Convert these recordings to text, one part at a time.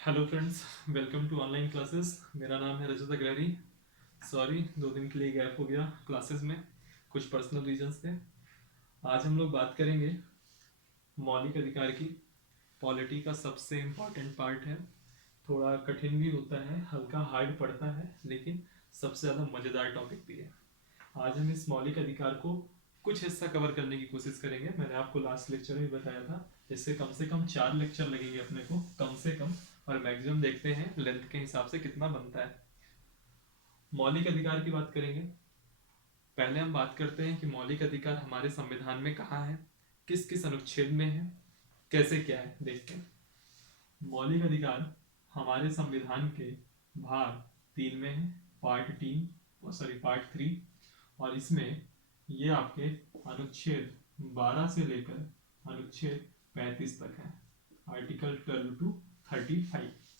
Hello friends, welcome to online classes. मेरा नाम है रजत अग्रहरी। सॉरी, 2 दिन के लिए गैप हो गया क्लासेस में, कुछ पर्सनल रीजंस थे। आज हम लोग बात करेंगे मौलिक अधिकार की। पॉलिटी का सबसे इम्पॉर्टेंट पार्ट है। थोड़ा कठिन भी होता है, हल्का हार्ड पड़ता है, लेकिन सबसे ज़्यादा मज़ेदार टॉपिक भी है। आज हम इस मौलिक अधिकार को कुछ हिस्सा कवर करने की कोशिश करेंगे। मैंने आपको लास्ट लेक्चर में बताया था, इससे कम से कम 4 लेक्चर लगेंगे अपने को, कम से कम। और मैक्सिमम देखते हैं लेंथ के हिसाब से कितना बनता है। मौलिक अधिकार की बात करेंगे। पहले हम बात करते हैं कि मौलिक अधिकार हमारे संविधान में कहाँ है, किस किस अनुच्छेद में है, कैसे क्या है, देखते हैं। मौलिक अधिकार हमारे संविधान के भाग 3 में है, पार्ट 3। और इसमें ये आपके अनुच्छेद 12 से लेकर अनुच्छेद 35 तक है। Article 12 to 35।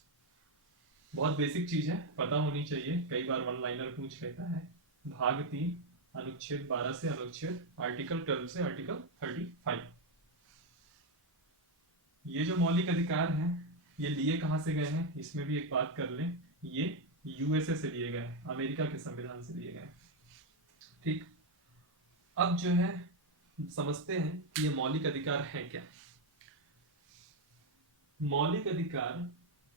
बहुत बेसिक चीज है, पता होनी चाहिए, कई बार वन लाइनर पूछ लेता है। भाग 3, अनुच्छेद 12 से आर्टिकल 12 से आर्टिकल 35। ये जो मौलिक अधिकार हैं, ये लिए कहाँ से गए हैं, इसमें भी एक बात कर लें। ये यूएसए से लिए गए हैं, अमेरिका के संविधान से लिए गए। ठीक। अब जो है, समझते हैं कि ये मौलिक अधिकार है क्या। मौलिक अधिकार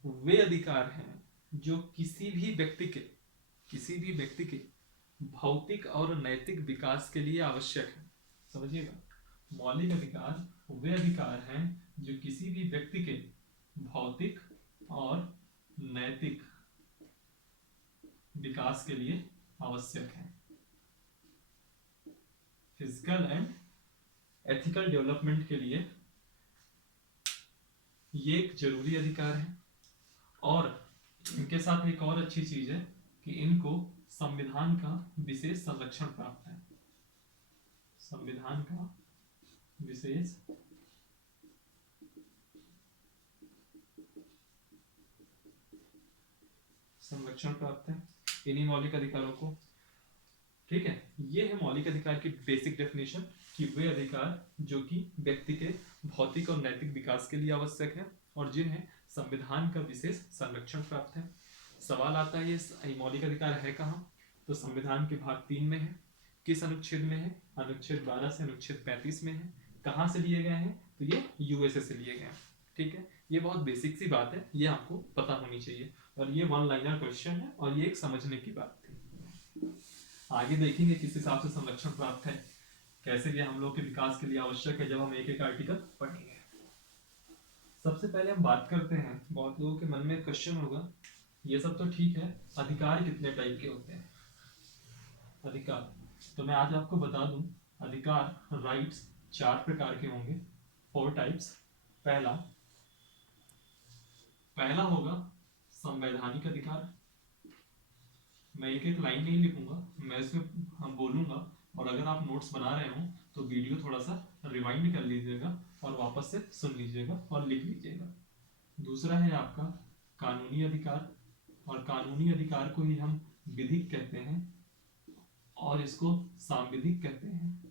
वे अधिकार हैं जो किसी भी व्यक्ति के भौतिक और नैतिक विकास के लिए आवश्यक है। समझिएगा, मौलिक अधिकार वे अधिकार हैं जो किसी भी व्यक्ति के भौतिक और नैतिक विकास के लिए आवश्यक है। फिजिकल एंड एथिकल डेवलपमेंट के लिए ये एक जरूरी अधिकार है। और इनके साथ एक और अच्छी चीज है कि इनको संविधान का विशेष संरक्षण प्राप्त है। संविधान का विशेष संरक्षण प्राप्त है इन्हीं मौलिक अधिकारों को। ठीक है, ये है मौलिक अधिकार की बेसिक डेफिनेशन, कि वे अधिकार जो कि व्यक्ति के भौतिक और नैतिक विकास के लिए आवश्यक है और जिन्हें संविधान का विशेष संरक्षण प्राप्त है। सवाल आता है ये मौलिक अधिकार है कहाँ, तो संविधान के भाग 3 में है। किस अनुच्छेद में है, अनुच्छेद 12 से अनुच्छेद 35 में है। कहाँ से लिए गए हैं, तो ये यूएसए से लिए गए हैं। ठीक है, ये बहुत बेसिक सी बात है, ये आपको पता होनी चाहिए। और ये वन लाइनर क्वेश्चन है और ये एक समझने की बात थी। आगे देखेंगे किस हिसाब से संरक्षण प्राप्त है, कैसे ये हम लोग के विकास के लिए आवश्यक है, जब हम एक एक आर्टिकल पढ़ेंगे। सबसे पहले हम बात करते हैं, बहुत लोगों के मन में क्वेश्चन होगा, ये सब तो ठीक है, अधिकार कितने टाइप के होते हैं। अधिकार, तो मैं आज आपको बता दूं, अधिकार राइट्स 4 प्रकार के होंगे, 4 टाइप्स। पहला पहला होगा संवैधानिक अधिकार। मैं एक एक लाइन नहीं लिखूंगा, मैं इसमें हम बोलूंगा, और अगर आप नोट्स बना रहे हो तो वीडियो थोड़ा सा रिवाइंड कर लीजिएगा और वापस से सुन लीजिएगा और लिख लीजिएगा। दूसरा है आपका कानूनी अधिकार, और कानूनी अधिकार को ही हम विधिक कहते हैं और इसको सांविधिक कहते हैं।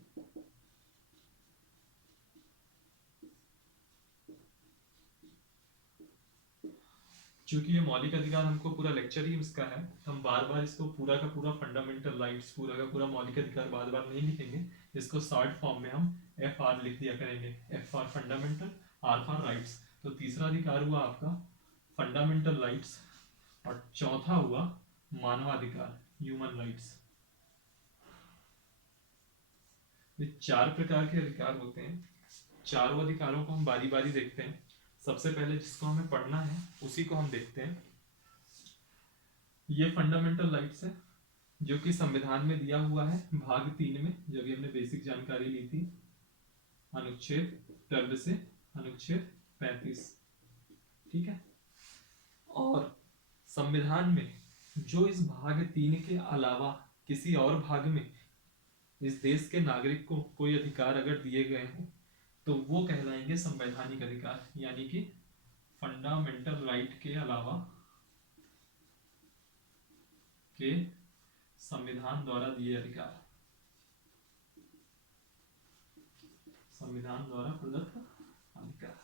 चूंकि ये मौलिक अधिकार हमको पूरा लेक्चर ही इसका है, हम बार बार इसको पूरा का पूरा फंडामेंटल राइट्स, पूरा का पूरा मौलिक अधिकार बार बार नहीं लिखेंगे। इसको शॉर्ट फॉर्म में हम FR लिख दिया करेंगे, F for fundamental, R for rights. तो तीसरा अधिकार हुआ आपका फंडामेंटल राइट्स, और चौथा हुआ मानवाधिकार, ह्यूमन राइट्स। ये 4 प्रकार के अधिकार होते हैं। चारों अधिकारों को हम बारी बारी देखते हैं। सबसे पहले जिसको हमें पढ़ना है उसी को हम देखते हैं। ये फंडामेंटल राइट्स है जो कि संविधान में दिया हुआ है, भाग 3 में, जब हमने बेसिक जानकारी ली थी, अनुच्छेद 12 से अनुच्छेद 35। ठीक है, और संविधान में जो इस भाग 3 के अलावा किसी और भाग में इस देश के नागरिक को कोई अधिकार अगर दिए गए हैं तो वो कहलाएंगे संवैधानिक अधिकार, यानी कि फंडामेंटल राइट के अलावा के संविधान द्वारा दिए अधिकार, संविधान द्वारा प्रदत्त अधिकार।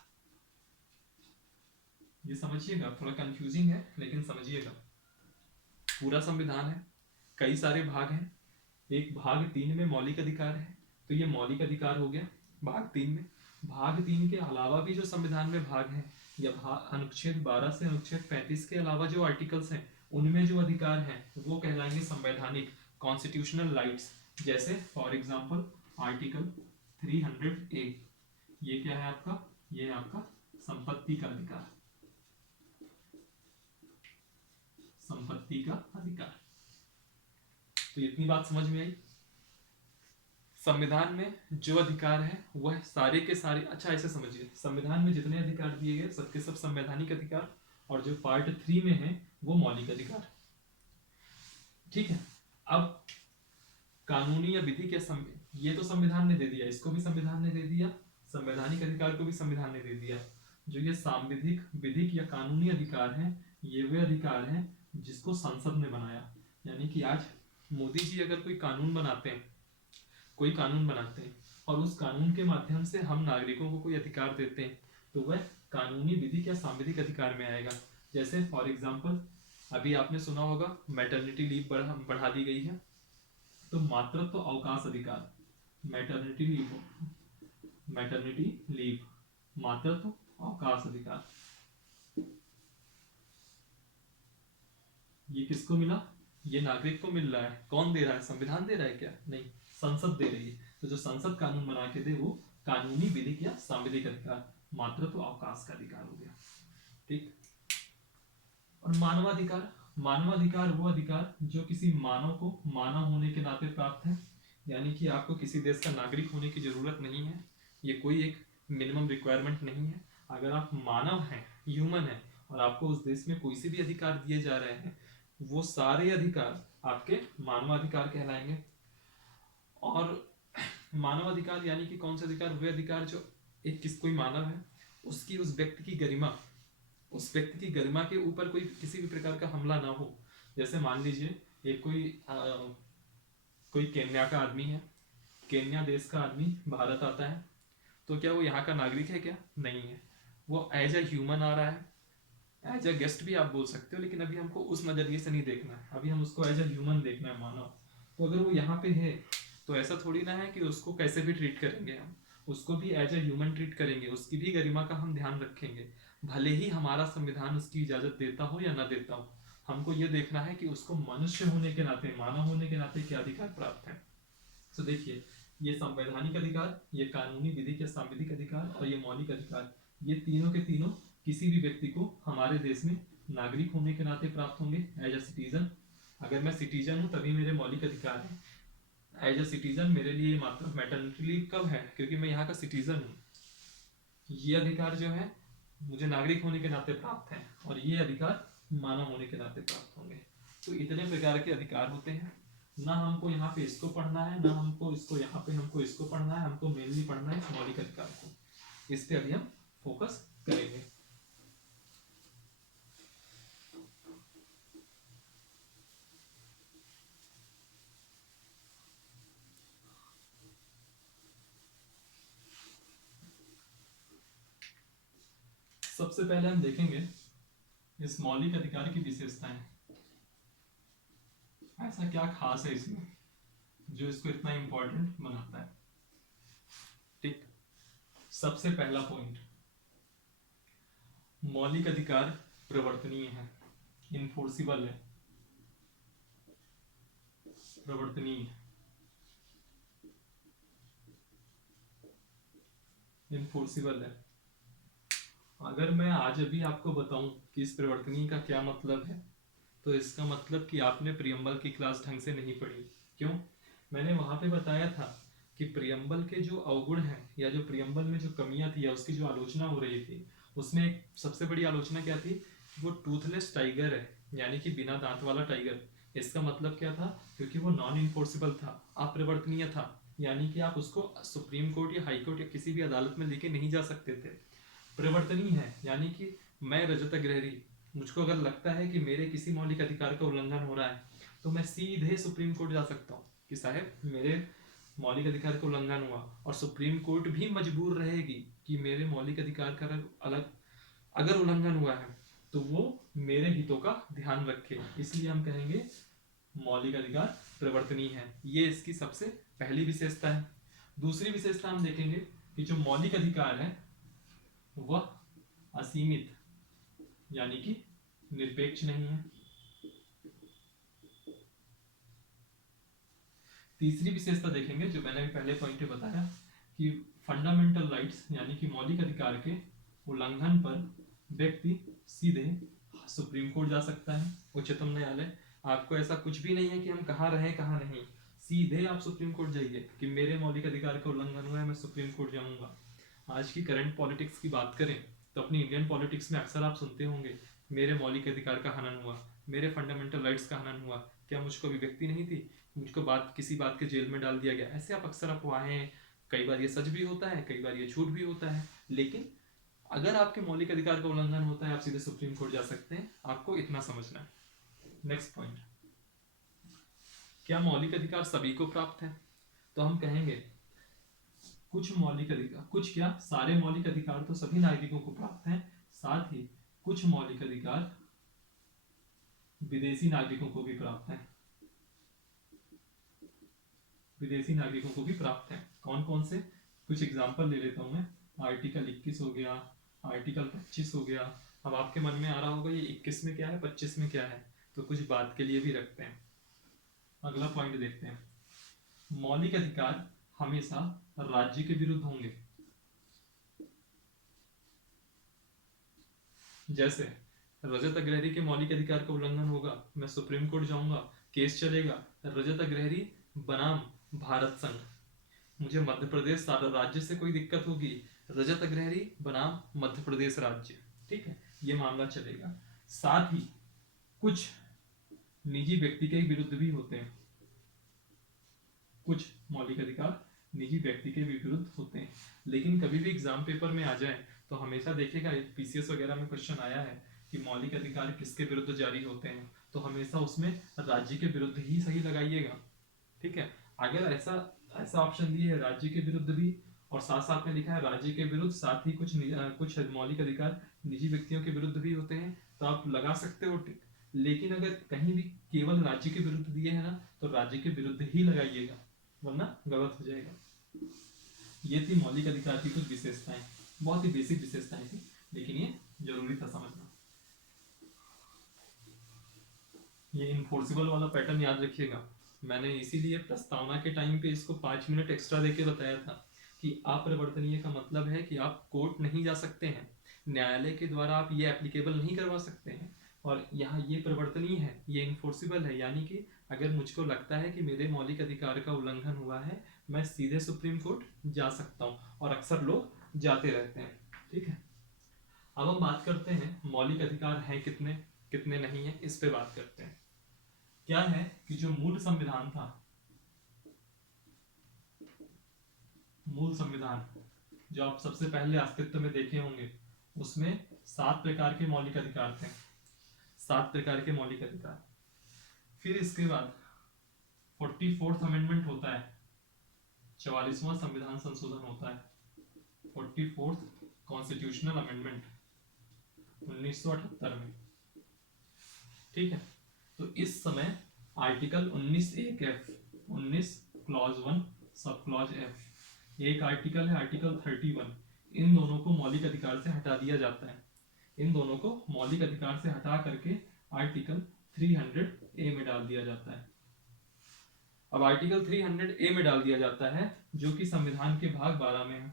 ये समझिएगा, थोड़ा कंफ्यूजिंग है लेकिन समझिएगा। पूरा संविधान है, कई सारे भाग हैं। एक भाग 3 में मौलिक अधिकार है, तो ये मौलिक अधिकार हो गया भाग 3 में। भाग 3 के अलावा भी जो संविधान में भाग हैं, या अनुच्छेद 12 से अनुच्छेद 35 के अलावा जो आर्टिकल्स हैं, उनमें जो अधिकार हैं वो कहलाएंगे संवैधानिक, कॉन्स्टिट्यूशनल राइट्स। जैसे फॉर एग्जांपल आर्टिकल 300A, ये क्या है आपका, ये है आपका संपत्ति का अधिकार, संपत्ति का अधिकार। तो इतनी बात समझ में आई। संविधान में जो अधिकार है वह सारे के सारे, अच्छा ऐसे समझिए, संविधान में जितने अधिकार दिए गए सबके सब संवैधानिक अधिकार, और जो पार्ट 3 में है वो मौलिक अधिकार। ठीक है। अब कानूनी या विधि के ये तो संविधान ने दे दिया, इसको भी संविधान ने दे दिया, संवैधानिक अधिकार को भी संविधान ने दे दिया। जो ये सांविधिक, विधिक या कानूनी अधिकार हैं, ये वे अधिकार हैं जिसको संसद ने बनाया। यानी कि आज मोदी जी अगर कोई कानून बनाते हैं, कोई कानून बनाते हैं और उस कानून के माध्यम से हम नागरिकों को कोई अधिकार देते हैं, तो वह कानूनी विधिक या सांविधिक अधिकार में आएगा। जैसे फॉर एग्जांपल अभी आपने सुना होगा मैटरनिटी लीव बढ़ा दी गई है, तो मातृत्व तो अवकाश अधिकार, मैटरनिटी लीव, मैटरनिटी लीव, मातृत्व अवकाश अधिकार, ये किसको मिला, ये नागरिक को मिल रहा है। कौन दे रहा है, संविधान दे रहा है क्या, नहीं, संसद दे रही है। तो जो संसद कानून बना के दे वो कानूनी विधिक या सांविधिक अधिकार, मातृत्व अवकाश का अधिकार हो गया। ठीक। और मानवाधिकार, मानवाधिकार वो अधिकार जो किसी मानव को मानव होने के नाते प्राप्त है। यानी कि आपको किसी देश का नागरिक होने की जरूरत नहीं है, ये कोई एक मिनिमम रिक्वायरमेंट नहीं है। अगर आप मानव हैं, ह्यूमन हैं, और आपको उस देश में कोई से भी अधिकार दिए जा रहे हैं, वो सारे अधिकार आपके मानवाधिकार कहलाएंगे। और मानवाधिकार यानी कि कौन से अधिकार, वे अधिकार जो एक कोई मानव है उसकी, उस व्यक्ति की गरिमा, उस व्यक्ति की गरिमा के ऊपर कोई किसी भी प्रकार का हमला ना हो। जैसे मान लीजिए एक कोई केन्या का आदमी है, केन्या देश का आदमी भारत आता है, तो क्या वो यहाँ का नागरिक है क्या, नहीं है। वो एज ए ह्यूमन आ रहा है, एज ए गेस्ट भी आप बोल सकते हो, लेकिन अभी हमको उस नजरिए से नहीं देखना है, अभी हम उसको एज ए ह्यूमन देखना है, मानव। तो अगर वो यहाँ पे है तो ऐसा थोड़ी ना है कि उसको कैसे भी ट्रीट करेंगे, हम उसको भी एज ए ह्यूमन ट्रीट करेंगे, उसकी भी गरिमा का हम ध्यान रखेंगे, भले ही हमारा संविधान उसकी इजाजत देता हो या ना देता हो। हमको ये देखना है कि उसको मनुष्य होने के नाते, मानव होने के नाते क्या अधिकार प्राप्त है। तो देखिए, ये संवैधानिक अधिकार, ये कानूनी विधिक या सांविधिक अधिकार, और ये मौलिक अधिकार, ये तीनों के तीनों किसी भी व्यक्ति को हमारे देश में नागरिक होने के नाते प्राप्त होंगे, एज ए सिटीजन। अगर मैं सिटीजन हूँ तभी मेरे मौलिक अधिकार हैं। एज ए सिटीजन मेरे लिए मात्र मैटरनिटी लीव कब है, क्योंकि मैं यहाँ का सिटीजन हूँ। ये अधिकार जो है मुझे नागरिक होने के नाते प्राप्त हैं, और ये अधिकार मानव होने के नाते प्राप्त होंगे। तो इतने प्रकार के अधिकार होते हैं। ना हमको यहाँ पे इसको पढ़ना है, ना हमको इसको यहाँ पे हमको इसको पढ़ना है, हमको मेनली पढ़ना है मौलिक अधिकार को। इस पे अभी हम फोकस करेंगे। सबसे पहले हम देखेंगे इस मौलिक अधिकार की विशेषताएं। ऐसा क्या खास है इसमें जो इसको इतना इंपॉर्टेंट बनाता है। ठीक। सबसे पहला पॉइंट, मौलिक अधिकार प्रवर्तनीय है, इनफोर्सिबल है, प्रवर्तनीय, इनफोर्सिबल है। अगर मैं आज अभी आपको बताऊं कि इस प्रवर्तनीय का क्या मतलब है, तो इसका मतलब कि आपने प्रियम्बल की क्लास ढंग से नहीं पढ़ी। क्यों? मैंने वहां पे बताया था कि प्रियम्बल के जो अवगुण हैं, या जो प्रियम्बल में जो कमियां थी, या उसकी जो आलोचना हो रही थी, उसमें एक सबसे बड़ी आलोचना क्या थी कि वो टूथलेस टाइगर है, यानी कि बिना दांत वाला टाइगर। इसका मतलब क्या था? क्योंकि वो नॉन इन्फोर्सिबल था, अप्रवर्तनीय था, यानी कि आप उसको सुप्रीम कोर्ट या हाई कोर्ट या किसी भी अदालत में लेके नहीं जा सकते थे। प्रवर्तनीय है यानी कि मैं रजत ग्रहरी, मुझको अगर लगता है कि मेरे किसी मौलिक अधिकार का उल्लंघन हो रहा है, तो मैं सीधे सुप्रीम कोर्ट जा सकता हूँ कि साहब मेरे मौलिक अधिकार का उल्लंघन हुआ, और सुप्रीम कोर्ट भी मजबूर रहेगी कि मेरे मौलिक अधिकार का अलग अगर उल्लंघन हुआ है तो वो मेरे हितों का ध्यान रखे, इसलिए हम कहेंगे मौलिक अधिकार प्रवर्तनीय है। ये इसकी सबसे पहली विशेषता है। दूसरी विशेषता हम देखेंगे कि जो मौलिक अधिकार है वह असीमित यानी कि निरपेक्ष नहीं है। तीसरी विशेषता देखेंगे जो मैंने भी पहले पॉइंट में बताया कि फंडामेंटल राइट्स यानी कि मौलिक अधिकार के उल्लंघन पर व्यक्ति सीधे सुप्रीम कोर्ट जा सकता है, उच्चतम न्यायालय। आपको ऐसा कुछ भी नहीं है कि हम कहाँ रहे कहाँ नहीं, सीधे आप सुप्रीम कोर्ट जाइए कि मेरे मौलिक अधिकार का उल्लंघन हुआ है, मैं सुप्रीम कोर्ट जाऊंगा। आज की करंट पॉलिटिक्स की बात करें तो अपनी इंडियन पॉलिटिक्स में अक्सर आप सुनते होंगे मेरे मौलिक अधिकार का हनन हुआ, मेरे फंडामेंटल राइट्स का हनन हुआ, क्या मुझको अभिव्यक्ति नहीं थी, मुझको किसी बात के जेल में डाल दिया गया। ऐसे आप अक्सर अफवाहें, कई बार ये सच भी होता है, कई बार ये झूठ भी होता है, लेकिन अगर आपके मौलिक अधिकार का उल्लंघन होता है आप सीधे सुप्रीम कोर्ट जा सकते हैं। आपको इतना समझना है। नेक्स्ट पॉइंट, क्या मौलिक अधिकार सभी को प्राप्त है? तो हम कहेंगे कुछ मौलिक अधिकार, कुछ क्या, सारे मौलिक अधिकार तो सभी नागरिकों को प्राप्त हैं, साथ ही कुछ मौलिक अधिकार विदेशी नागरिकों को भी प्राप्त हैं। विदेशी नागरिकों को भी प्राप्त है। कौन कौन से, कुछ एग्जांपल ले लेता हूं मैं। आर्टिकल 21 हो गया, आर्टिकल 25 हो गया। अब आपके मन में आ रहा होगा ये 21 में क्या है, 25 में क्या है, तो कुछ बात के लिए भी रखते हैं। अगला पॉइंट देखते हैं, मौलिक अधिकार हमेशा राज्य के विरुद्ध होंगे। जैसे रजत अग्रहरी के मौलिक अधिकार का उल्लंघन होगा, मैं सुप्रीम कोर्ट जाऊंगा, केस चलेगा, रजत अग्रहरी बनाम भारत संघ, मुझे मध्य प्रदेश राज्य से कोई दिक्कत होगी, रजत अग्रहरी बनाम मध्य प्रदेश राज्य, ठीक है, ये मामला चलेगा। साथ ही कुछ निजी व्यक्ति के विरुद्ध भी होते हैं, कुछ मौलिक अधिकार निजी व्यक्ति के विरुद्ध होते हैं। लेकिन कभी भी एग्जाम पेपर में आ जाए तो हमेशा देखिएगा, पीसीएस वगैरह में क्वेश्चन आया है कि मौलिक अधिकार किसके विरुद्ध जारी होते हैं, तो हमेशा उसमें राज्य के विरुद्ध ही सही लगाइएगा, ठीक है। अगर ऐसा ऑप्शन दिए है राज्य के विरुद्ध भी और साथ साथ में लिखा है राज्य के विरुद्ध साथ ही कुछ मौलिक अधिकार निजी व्यक्तियों के विरुद्ध भी होते हैं, तो आप लगा सकते हो टिक। लेकिन अगर कहीं भी केवल राज्य के विरुद्ध दिए है ना, तो राज्य के विरुद्ध ही लगाइएगा, वरना गलत हो जाएगा। ये थी मौलिक अधिकार की कुछ विशेषताएं, बहुत ही बेसिक विशेषताएं थी, लेकिन ये जरूरी था समझना। ये इनफोर्सिबल वाला पैटर्न याद रखिएगा, मैंने इसीलिए प्रस्तावना के टाइम पे इसको 5 मिनट एक्स्ट्रा देके बताया था कि अपरिवर्तनीय का मतलब है कि आप कोर्ट नहीं जा सकते हैं, न्यायालय के द्वारा आप ये एप्लीकेबल नहीं करवा सकते हैं, और यहाँ ये परिवर्तनीय है, ये इनफोर्सिबल है, यानी कि अगर मुझको लगता है कि मेरे मौलिक अधिकार का उल्लंघन हुआ है, मैं सीधे सुप्रीम कोर्ट जा सकता हूँ, और अक्सर लोग जाते रहते हैं, ठीक है। अब हम बात करते हैं मौलिक अधिकार हैं कितने कितने नहीं है, इस पे बात करते हैं। क्या है कि जो मूल संविधान था, मूल संविधान जो आप सबसे पहले अस्तित्व में देखे होंगे, उसमें 7 प्रकार के मौलिक अधिकार थे, 7 प्रकार के मौलिक अधिकार। फिर इसके बाद 44th अमेंडमेंट होता है, 44वां संविधान संशोधन होता है, 44th कॉन्स्टिट्यूशनल अमेंडमेंट 1978 में, ठीक है। तो इस समय article 19(1)(f), 19 clause 1 sub clause f, एक आर्टिकल है आर्टिकल 31, इन दोनों को मौलिक अधिकार से हटा दिया जाता है, इन दोनों को मौलिक अधिकार से हटा करके आर्टिकल 300A में डाल दिया जाता है। अब आर्टिकल 300A में डाल दिया जाता है जो कि संविधान के भाग 12 में है।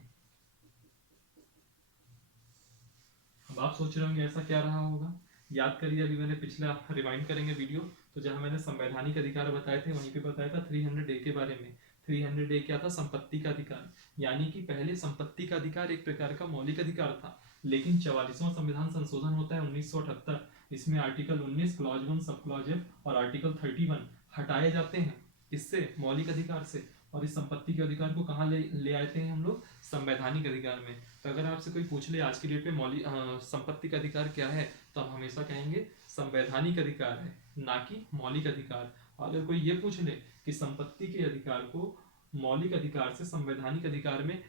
अब आप सोच रहे होंगे ऐसा क्या रहा होगा, याद करिए, अभी मैंने पिछला रिवाइंड करेंगे वीडियो, तो जहां मैंने संवैधानिक अधिकार बताए थे वहीं पे बताया था 300A के बारे में। 300A क्या था, संपत्ति का अधिकार, यानी कि पहले संपत्ति का अधिकार एक प्रकार का मौलिक अधिकार था, लेकिन 44वां संविधान संशोधन होता है 1978, इसमें article 19 clause 1 sub clause f और आर्टिकल 31 हटाए जाते हैं, इससे मौलिक अधिकार से, और इस संपत्ति के अधिकार को कहाँ ले आते हैं हम लोग, संवैधानिक अधिकार में। तो अगर आपसे कोई पूछ ले आज की डेट में मौलिक संपत्ति का अधिकार क्या है, तो हम हमेशा कहेंगे संवैधानिक अधिकार है, ना कि मौलिक अधिकार। अगर कोई ये पूछ ले कि संपत्ति के अधिकार को मौलिक अधिकार से संवैधानिक अधिकार में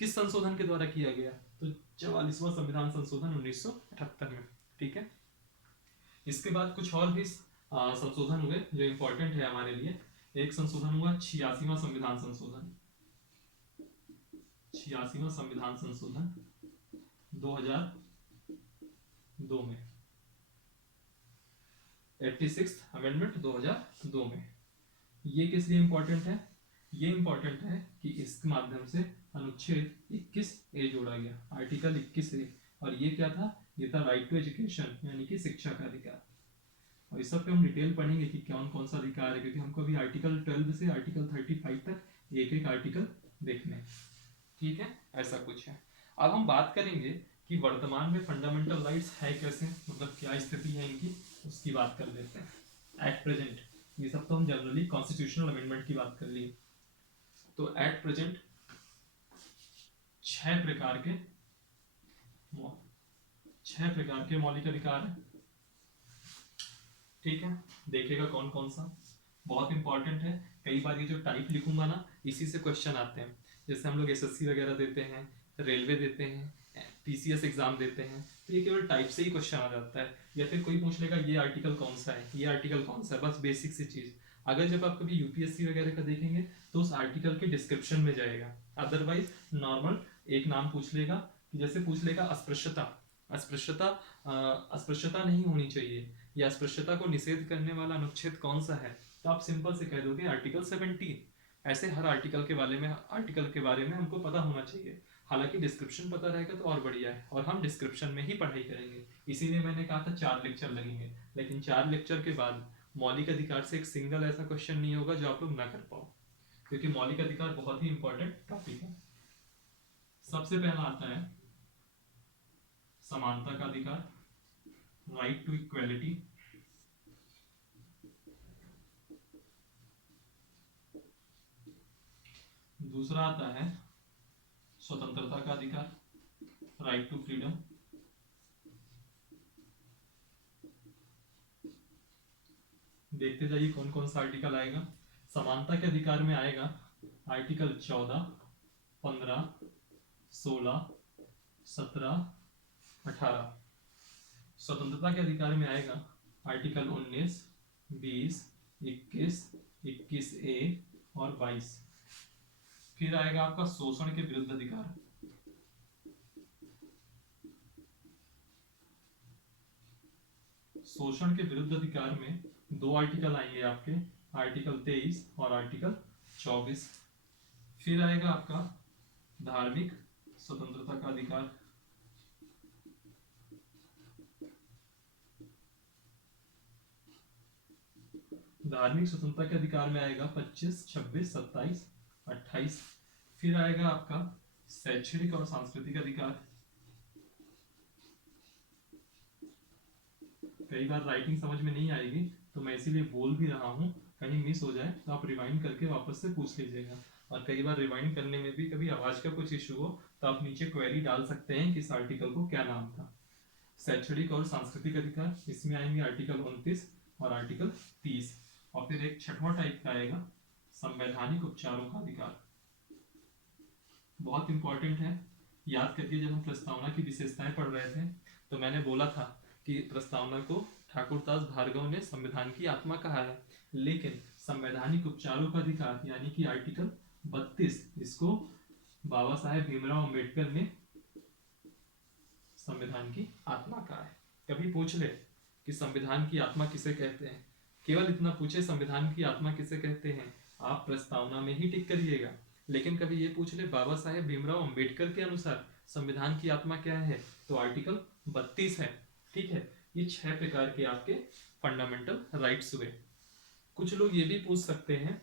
किस संशोधन के द्वारा किया गया, तो 44वां संविधान संशोधन 1978 में। ठीक है, इसके बाद कुछ और भी संशोधन हुए जो इंपॉर्टेंट है हमारे लिए। एक संशोधन हुआ 86वां संविधान संशोधन, 86वां संविधान संशोधन 2002 में, 86th अमेंडमेंट 2002 में। ये किस लिए इंपॉर्टेंट है? ये इंपॉर्टेंट है कि इसके माध्यम से अनुच्छेद 21A जोड़ा गया, आर्टिकल 21A। और ये क्या था? ये था राइट टू एजुकेशन, यानी कि शिक्षा का अधिकार। और इस सब पे हम डिटेल पढ़ेंगे कि कौन कौन सा अधिकार है, क्योंकि हमको अभी आर्टिकल 12 से आर्टिकल 35 तक एक एक आर्टिकल देखने हैं। ठीक है, ऐसा कुछ है। अब हम बात करेंगे कि वर्तमान में फंडामेंटल राइट्स है कैसे, मतलब क्या स्थिति है इनकी, उसकी बात कर लेते हैं। एट प्रेजेंट, ये सब तो हम जनरली कॉन्स्टिट्यूशनल अमेंडमेंट की बात कर लिए। तो एट प्रेजेंट 6 प्रकार के मौलिक अधिकार हैं। ठीक है, देखिएगा कौन कौन सा, बहुत इंपॉर्टेंट है। कई बार ये जो टाइप लिखूंगा ना, इसी से क्वेश्चन आते हैं। जैसे हम लोग एसएससी वगैरह देते हैं, रेलवे देते हैं, पीसीएस एग्जाम देते हैं, तो ये केवल टाइप से ही क्वेश्चन आ जाता है। या फिर कोई पूछ लेगा ये आर्टिकल कौन सा है, ये आर्टिकल कौन सा है, बस बेसिक सी चीज। अगर जब आप कभी यूपीएससी वगैरह का देखेंगे तो उस आर्टिकल के डिस्क्रिप्शन में जाएगा। अदरवाइज नॉर्मल एक नाम पूछ लेगा, कि जैसे पूछ लेगा अस्पृश्यता, अस्पृश्यता नहीं होनी चाहिए, या अस्पृश्यता को निषेध करने वाला अनुच्छेद कौन सा है, तो आप सिंपल से कह दोगे आर्टिकल 17। ऐसे हर आर्टिकल के बारे में हमको पता होना चाहिए। हालांकि डिस्क्रिप्शन पता रहेगा तो और बढ़िया है, और हम डिस्क्रिप्शन में ही पढ़ाई करेंगे। इसीलिए मैंने कहा था 4 लेक्चर लगेंगे, लेकिन 4 लेक्चर के बाद मौलिक अधिकार से एक सिंगल ऐसा क्वेश्चन नहीं होगा जो आप लोग ना कर पाओ, क्योंकि मौलिक अधिकार बहुत ही इंपॉर्टेंट टॉपिक है। सबसे पहला आता है समानता का अधिकार, राइट टू इक्वेलिटी। दूसरा आता है स्वतंत्रता का अधिकार, राइट टू फ्रीडम। देखते जाइए कौन कौन सा आर्टिकल आएगा। समानता के अधिकार में आएगा आर्टिकल 14, 15, 16, 17, 18। स्वतंत्रता के अधिकार में आएगा आर्टिकल 19, 20, 21, 21A और 22। फिर आएगा आपका शोषण के विरुद्ध अधिकार, शोषण के विरुद्ध अधिकार में 2 आर्टिकल आएंगे आपके, आर्टिकल 23 और आर्टिकल 24। फिर आएगा आपका धार्मिक स्वतंत्रता का अधिकार, धार्मिक स्वतंत्रता के अधिकार में आएगा 25, 26, 27, 28। फिर आएगा आपका शैक्षणिक और सांस्कृतिक अधिकार। कई बार राइटिंग समझ में नहीं आएगी तो मैं इसीलिए बोल भी रहा हूँ, कहीं मिस हो जाए तो आप रिवाइंड करके वापस से पूछ लीजिएगा। और कई बार रिवाइंड करने में भी कभी आवाज का कुछ इशू हो तो आप नीचे क्वेरी डाल सकते हैं कि इस आर्टिकल को क्या नाम था। शैक्षणिक और सांस्कृतिक अधिकार, इसमें आएंगे आर्टिकल 29 और आर्टिकल 30। और फिर एक 6वां टाइप का आएगा संवैधानिक उपचारों का अधिकार, बहुत इंपॉर्टेंट है। याद करिए जब हम प्रस्तावना की विशेषताएं पढ़ रहे थे तो मैंने बोला था कि प्रस्तावना को ठाकुरदास भार्गव ने संविधान की आत्मा कहा है, लेकिन संवैधानिक उपचारों का अधिकार यानी कि आर्टिकल 32, इसको बाबा साहेब भीमराव अंबेडकर ने संविधान की आत्मा कहा है। कभी पूछ ले कि संविधान की आत्मा किसे कहते हैं, केवल इतना पूछे संविधान की आत्मा किसे कहते हैं, आप प्रस्तावना में ही टिक करिएगा। लेकिन कभी ये पूछ ले बाबा साहेब भीमराव अंबेडकर के अनुसार संविधान की आत्मा क्या है, तो आर्टिकल 32 है। ठीक है, ये 6 प्रकार के आपके फंडामेंटल राइट्स हुए। कुछ लोग ये भी पूछ सकते हैं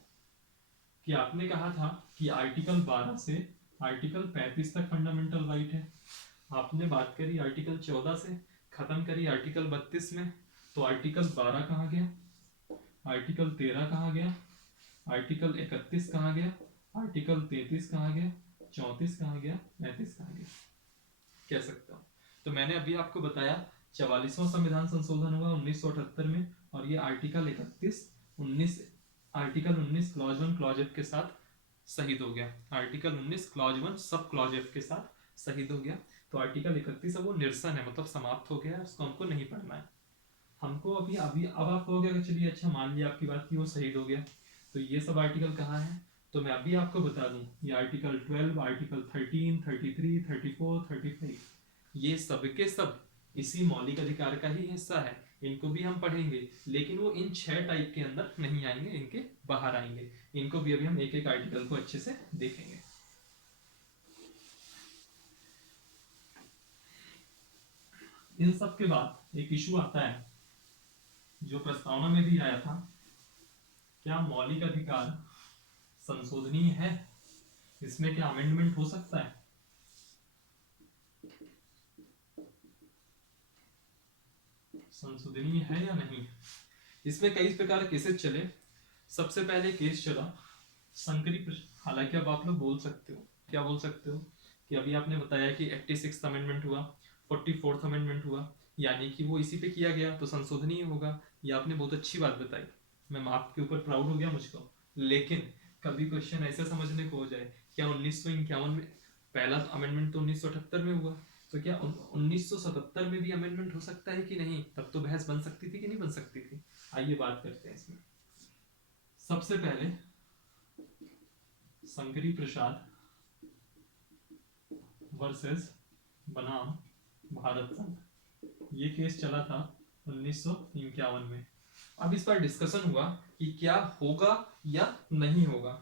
कि आपने कहा था कि आर्टिकल 12 से आर्टिकल 35 तक फंडामेंटल राइट है, आपने बात करी आर्टिकल 14 से, खत्म करी आर्टिकल 32 में, तो आर्टिकल 12 कहाँ गया, आर्टिकल 13 कहाँ गया, आर्टिकल 31 कहाँ गया, आर्टिकल 33 कहाँ गया, 34 कहाँ गया, 35 कहाँ गया, कह सकता हूँ। तो मैंने अभी आपको बताया 44वां संविधान संशोधन हुआ 1978 में, और ये आर्टिकल 19 क्लॉज 1 क्लॉज एफ के साथ शहीद हो गया। Article 19 clause 1 sub clause F के साथ शहीद हो गया। तो आर्टिकल 31 है वो निरसन है, मतलब समाप्त हो गया है, उसको हमको नहीं पढ़ना है। हमको अभी अभी अब आप कहोगे कि चलिए अच्छा मान लिया आपकी बात की वो शहीद हो गया, तो ये सब आर्टिकल कहाँ है, तो मैं अभी आपको बता दूं, ये आर्टिकल 12, आर्टिकल 13, 33, 34, 35, ये सब के सब इसी मौलिक अधिकार का ही हिस्सा है। इनको भी हम पढ़ेंगे, लेकिन वो इन 6 टाइप के अंदर नहीं आएंगे, इनके बाहर आएंगे। इनको भी अभी हम एक एक आर्टिकल को अच्छे से देखेंगे। इन सब के बाद एक इशू आता है जो प्रस्तावना में भी आया था, क्या मौलिक अधिकार संशोधनीय है, इसमें क्या अमेंडमेंट हो सकता है? संशोधनीय है या नहीं? इसमें कई प्रकार के केसेस चले। सबसे पहले केस चला संकरी, हालांकि अब आप लोग बोल सकते हो, क्या बोल सकते हो कि अभी आपने बताया कि 86th अमेंडमेंट हुआ, 44th अमेंडमेंट हुआ, यानी कि वो इसी पे किया गया तो संशोधनीय होगा। ये आपने बहुत अच्छी बात बताई, मैं आपके ऊपर प्राउड हो गया मुझको। लेकिन कभी क्वेश्चन ऐसे समझने को हो जाए, क्या 1951 में पहला अमेंडमेंट तो 1978 में हुआ, तो क्या 1977 में भी अमेंडमेंट हो सकता है कि नहीं? तब तो बहस बन सकती थी कि नहीं बन सकती थी? आइए बात करते हैं इसमें। सबसे पहले शंकरी प्रसाद वर्सेस बनाम भारत संघ, ये केस चला था 1951 में। अब इस पर डिस्कशन हुआ कि क्या होगा या नहीं होगा,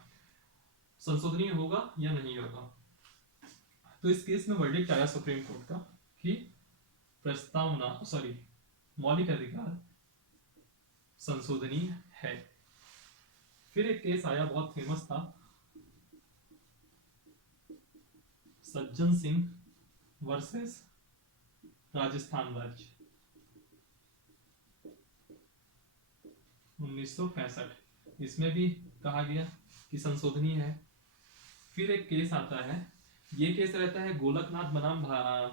संशोधनीय होगा या नहीं होगा। तो इस केस में वर्डिक्ट आया सुप्रीम कोर्ट का कि प्रस्तावना मौलिक अधिकार संशोधनीय है। फिर एक केस आया बहुत फेमस था, सज्जन सिंह वर्सेस राजस्थान राज्य, 1965। इसमें भी कहा गया कि संशोधनीय है। फिर एक केस आता है, ये केस रहता है गोलकनाथ बनाम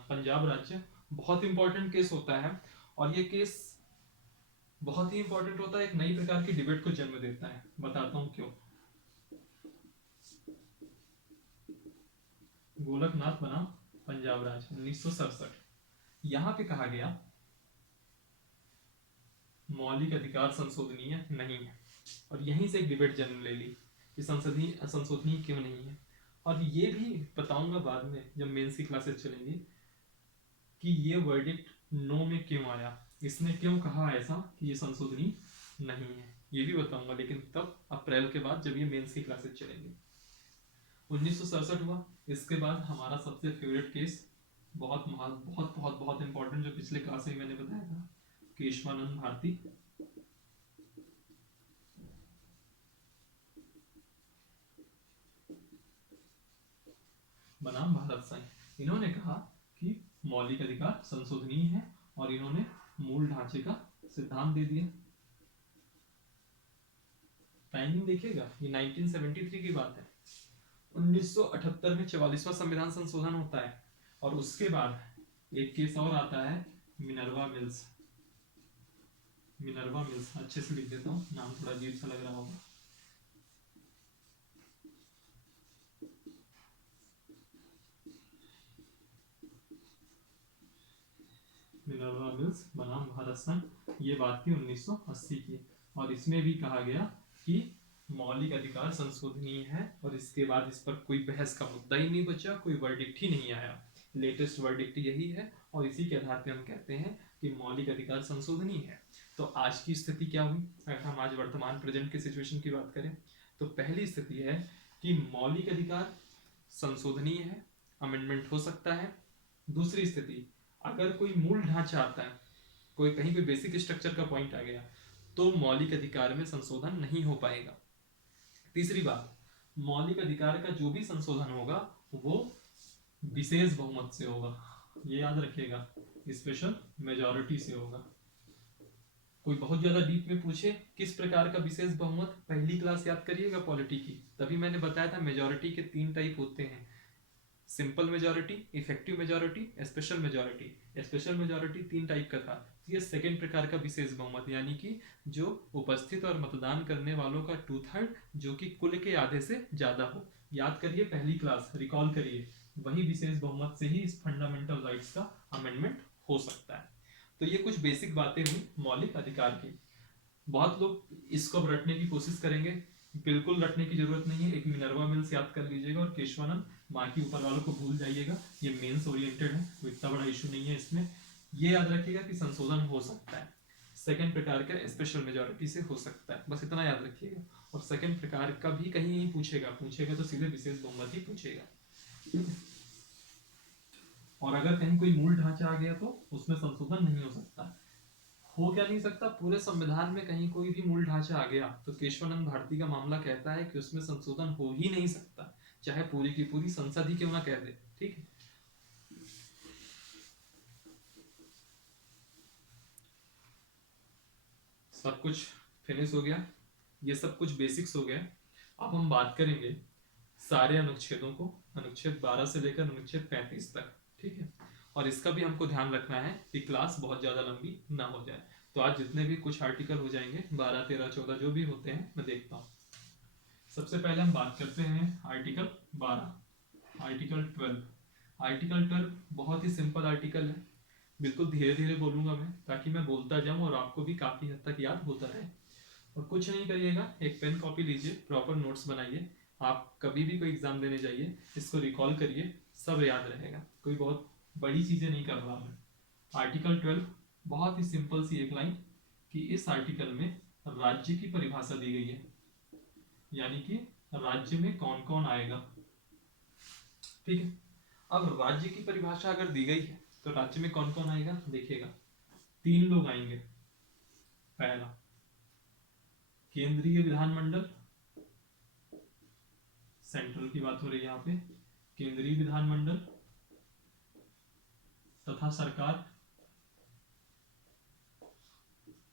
पंजाब राज्य, बहुत इंपॉर्टेंट केस होता है, और ये केस बहुत ही इंपॉर्टेंट होता है, एक नई प्रकार की डिबेट को जन्म देता है। बताता हूं क्यों। गोलकनाथ बनाम पंजाब राज्य 1967, यहां पे कहा गया मौलिक अधिकार संशोधनीय नहीं है, और यहीं से एक डिबेट जन्म ले ली कि संशोधनीय क्यों नहीं है। और ये भी बताऊंगा बाद में जब मेंस की क्लासेस चलेंगी कि ये वर्डिक्ट नो में क्यों आया, इसने क्यों कहा ऐसा कि ये संशोधनीय नहीं है, ये भी बताऊंगा, लेकिन तब अप्रैल के बाद जब ये मेंस की क्लासेस चलेंगी। 1967 हुआ। इसके बाद हमारा सबसे फेवरेट केस, बहुत बहुत बहुत बहुत इंपॉर्टेंट, जो पिछले क्लास में मैंने बताया था, केशवानंद भारती बनाम भारत संघ। इन्होंने कहा कि मौलिक अधिकार संशोधनीय है, और इन्होंने मूल ढांचे का सिद्धांत दे दिया। टाइमिंग देखिएगा, ये 1973 की बात है। 1978 में 44वां संविधान संशोधन होता है, और उसके बाद एक केस और आता है, मिनर्वा मिल्स। मिनर्वा मिल्स अच्छे से लिख देता हूँ, नाम थोड़ा अजीब सा लग रहा होगा। मिनर्वा मिल्स बनाम भारत संघ, ये बात थी 1980 की, और इसमें भी कहा गया कि मौलिक अधिकार संशोधनीय है, और इसके बाद इस पर कोई बहस का मुद्दा ही नहीं बचा, कोई वर्डिक्ट ही नहीं आया। लेटेस्ट वर्डिक्ट यही है, और इसी के आधार पे हम कहते हैं कि मौलिक अधिकार संशोधनीय है। तो आज की स्थिति क्या हुई, अगर हम आज वर्तमान प्रेजेंट की सिचुएशन की बात करें, तो पहली स्थिति है कि मौलिक अधिकार संशोधनीय है, अमेंडमेंट हो सकता है। दूसरी स्थिति, अगर कोई मूल ढांचा आता है, कोई कहीं पे बेसिक स्ट्रक्चर का पॉइंट आ गया, तो मौलिक अधिकार में संशोधन नहीं हो पाएगा। तीसरी बात, मौलिक अधिकार का जो भी संशोधन होगा वो विशेष बहुमत से होगा, ये याद रखिएगा, स्पेशल मेजॉरिटी से होगा। कोई बहुत ज्यादा डीप में पूछे किस प्रकार का विशेष बहुमत, पहली क्लास याद करिएगा पॉलिटी की, तभी मैंने बताया था मेजॉरिटी के 3 टाइप होते हैं, simple majority, effective majority, special majority. Special majority 3 type का था। ये सेकंड प्रकार का विशेष बहुमत, यानी कि जो उपस्थित और मतदान करने वालों का 2/3 जो कि कुल के आधे से ज्यादा हो। याद करिए पहली क्लास, रिकॉल करिए, वही विशेष बहुमत से ही इस फंडामेंटल राइट्स का अमेंडमेंट हो सकता है। तो ये कुछ बेसिक बातें हुई मौलिक अधिकार की। बहुत लोग इसको अब रटने की कोशिश करेंगे, बिल्कुल रटने की जरूरत नहीं है। एक मिनर्वा मिल्स याद कर लीजिएगा और केशवानंद, माँ की ऊपर वालों को भूल जाइएगा, ये मेंस ओरिएंटेड है तो इतना बड़ा इशू नहीं है इसमें। ये याद रखिएगा कि संशोधन हो सकता है, सेकंड प्रकार का स्पेशल मेजोरिटी से हो सकता है, बस इतना याद रखिएगा। और सेकंड प्रकार का भी कहीं नहीं पूछेगा तो सीधे विशेष बहुमत ही पूछेगा। और अगर कहीं कोई मूल ढांचा आ गया तो उसमें संशोधन नहीं हो सकता। हो क्या नहीं सकता, पूरे संविधान में कहीं कोई भी मूल ढांचा आ गया तो केशवानंद भारती का मामला कहता है कि उसमें संशोधन हो ही नहीं सकता, चाहे पूरी की पूरी संसद ही क्यों ना कह दे। ठीक है, सब कुछ फिनिश हो गया, ये सब कुछ बेसिक्स हो गए। अब हम बात करेंगे सारे अनुच्छेदों को, अनुच्छेद 12 से लेकर अनुच्छेद 35 तक। ठीक है, और इसका भी हमको ध्यान रखना है कि क्लास बहुत ज्यादा लंबी ना हो जाए। तो आज जितने भी कुछ आर्टिकल हो जाएंगे 12, 13, 14 जो भी होते हैं मैं देखता हूँ। सबसे पहले हम बात करते हैं आर्टिकल 12, आर्टिकल 12। आर्टिकल 12 बहुत ही सिंपल आर्टिकल है, बिल्कुल धीरे धीरे बोलूंगा मैं ताकि मैं बोलता जाऊं और आपको भी काफी हद तक याद होता रहे। और कुछ नहीं करिएगा, एक पेन कॉपी लीजिए, प्रॉपर नोट्स बनाइए। आप कभी भी कोई एग्जाम देने जाइए, इसको रिकॉल करिए, सब याद रहेगा। कोई बहुत बड़ी चीजें नहीं कर रहा मैं। आर्टिकल 12 बहुत ही सिंपल सी एक लाइन कि इस आर्टिकल में राज्य की परिभाषा दी गई है, यानी कि राज्य में कौन कौन आएगा। ठीक है, अब राज्य की परिभाषा अगर दी गई है तो राज्य में कौन कौन आएगा देखिएगा। 3 लोग आएंगे। पहला, केंद्रीय विधानमंडल, सेंट्रल की बात हो रही है यहाँ पे, केंद्रीय विधानमंडल तथा सरकार।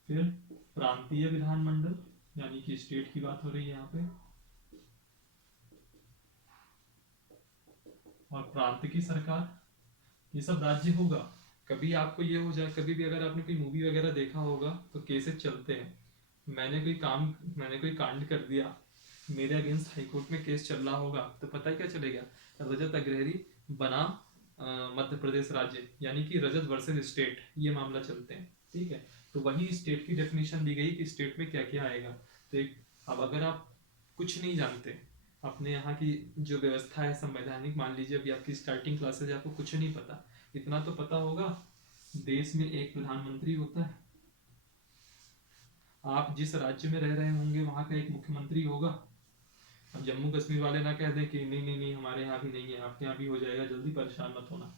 फिर प्रांतीय विधानमंडल, यानी कि स्टेट की बात हो रही है यहाँ पे, और प्रांत की सरकार। ये सब राज्य होगा। कभी आपको ये हो जाए, कभी भी अगर आपने कोई मूवी वगैरह देखा होगा तो केसेस चलते हैं, मैंने कोई कांड कर दिया, मेरे अगेंस्ट हाईकोर्ट में केस चल रहा होगा, तो पता है क्या चलेगा, रजत अग्रहरी बना मध्य प्रदेश राज्य, यानी कि रजत वर्सेस स्टेट, ये मामला चलते हैं। ठीक है, तो वही स्टेट की डेफिनेशन दी गई कि स्टेट में क्या क्या आएगा। तो एक, अब अगर आप कुछ नहीं जानते, अपने यहाँ की जो व्यवस्था है संवैधानिक, मान लीजिए अभी आपकी स्टार्टिंग क्लासेज है, आपको कुछ नहीं पता, इतना तो पता होगा देश में एक प्रधानमंत्री होता है, आप जिस राज्य में रह रहे होंगे वहां का एक मुख्यमंत्री होगा। अब जम्मू कश्मीर वाले ना कह दें कि नहीं नहीं नहीं हमारे यहाँ भी नहीं है, आपके यहाँ भी हो जाएगा, जल्दी परेशान मत होना।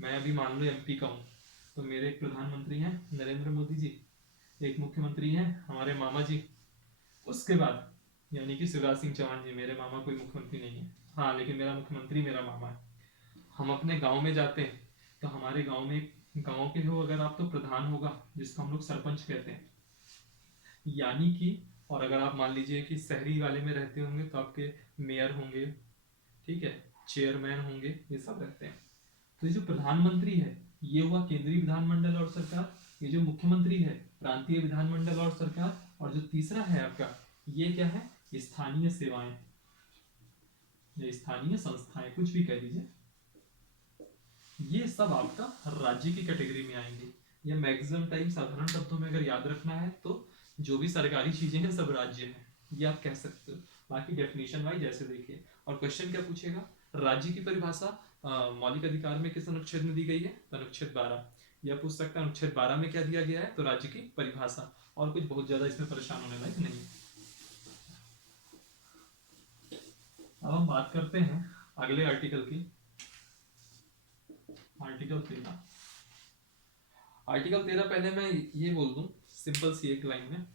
मैं अभी मान लो एमपी का हूँ, तो मेरे एक प्रधानमंत्री हैं नरेंद्र मोदी जी, एक मुख्यमंत्री हैं हमारे मामा जी, उसके बाद यानी कि शिवराज सिंह चौहान जी, मेरे मामा कोई मुख्यमंत्री नहीं है, हाँ लेकिन मेरा मुख्यमंत्री मेरा मामा है। हम अपने गांव में जाते हैं तो हमारे गांव में, गांव के हो अगर आप तो प्रधान होगा, जिसको हम लोग सरपंच कहते हैं, यानी कि, और अगर आप मान लीजिए कि शहरी वाले में रहते होंगे तो आपके मेयर होंगे, ठीक है, चेयरमैन होंगे, ये सब रहते हैं। तो ये जो प्रधानमंत्री है ये हुआ केंद्रीय विधानमंडल और सरकार, ये जो मुख्यमंत्री है प्रांतीय विधानमंडल और सरकार, और जो तीसरा है आपका ये क्या है, स्थानीय सेवाएं या स्थानीय संस्थाएं, कुछ भी कह लीजिए, ये सब आपका राज्य की कैटेगरी में आएंगे। या मैक्सिमम टाइम साधारण शब्दों में अगर याद रखना है तो जो भी सरकारी चीजें हैं सब राज्य हैं, ये आप कह सकते हो। बाकी डेफिनेशन वाइज ऐसे देखिए। और क्वेश्चन क्या पूछेगा, राज्य की परिभाषा मौलिक अधिकार में किस अनुच्छेद में दी गई है, तो अनुच्छेद 12। यह पूछ सकता है अनुच्छेद 12 में क्या दिया गया है, तो राज्य की परिभाषा, और कुछ बहुत ज्यादा इसमें परेशान होने लायक नहीं। अब हम बात करते हैं अगले आर्टिकल की, आर्टिकल 13। आर्टिकल 13 पहले मैं ये बोल दूं सिंपल सी एक लाइन में,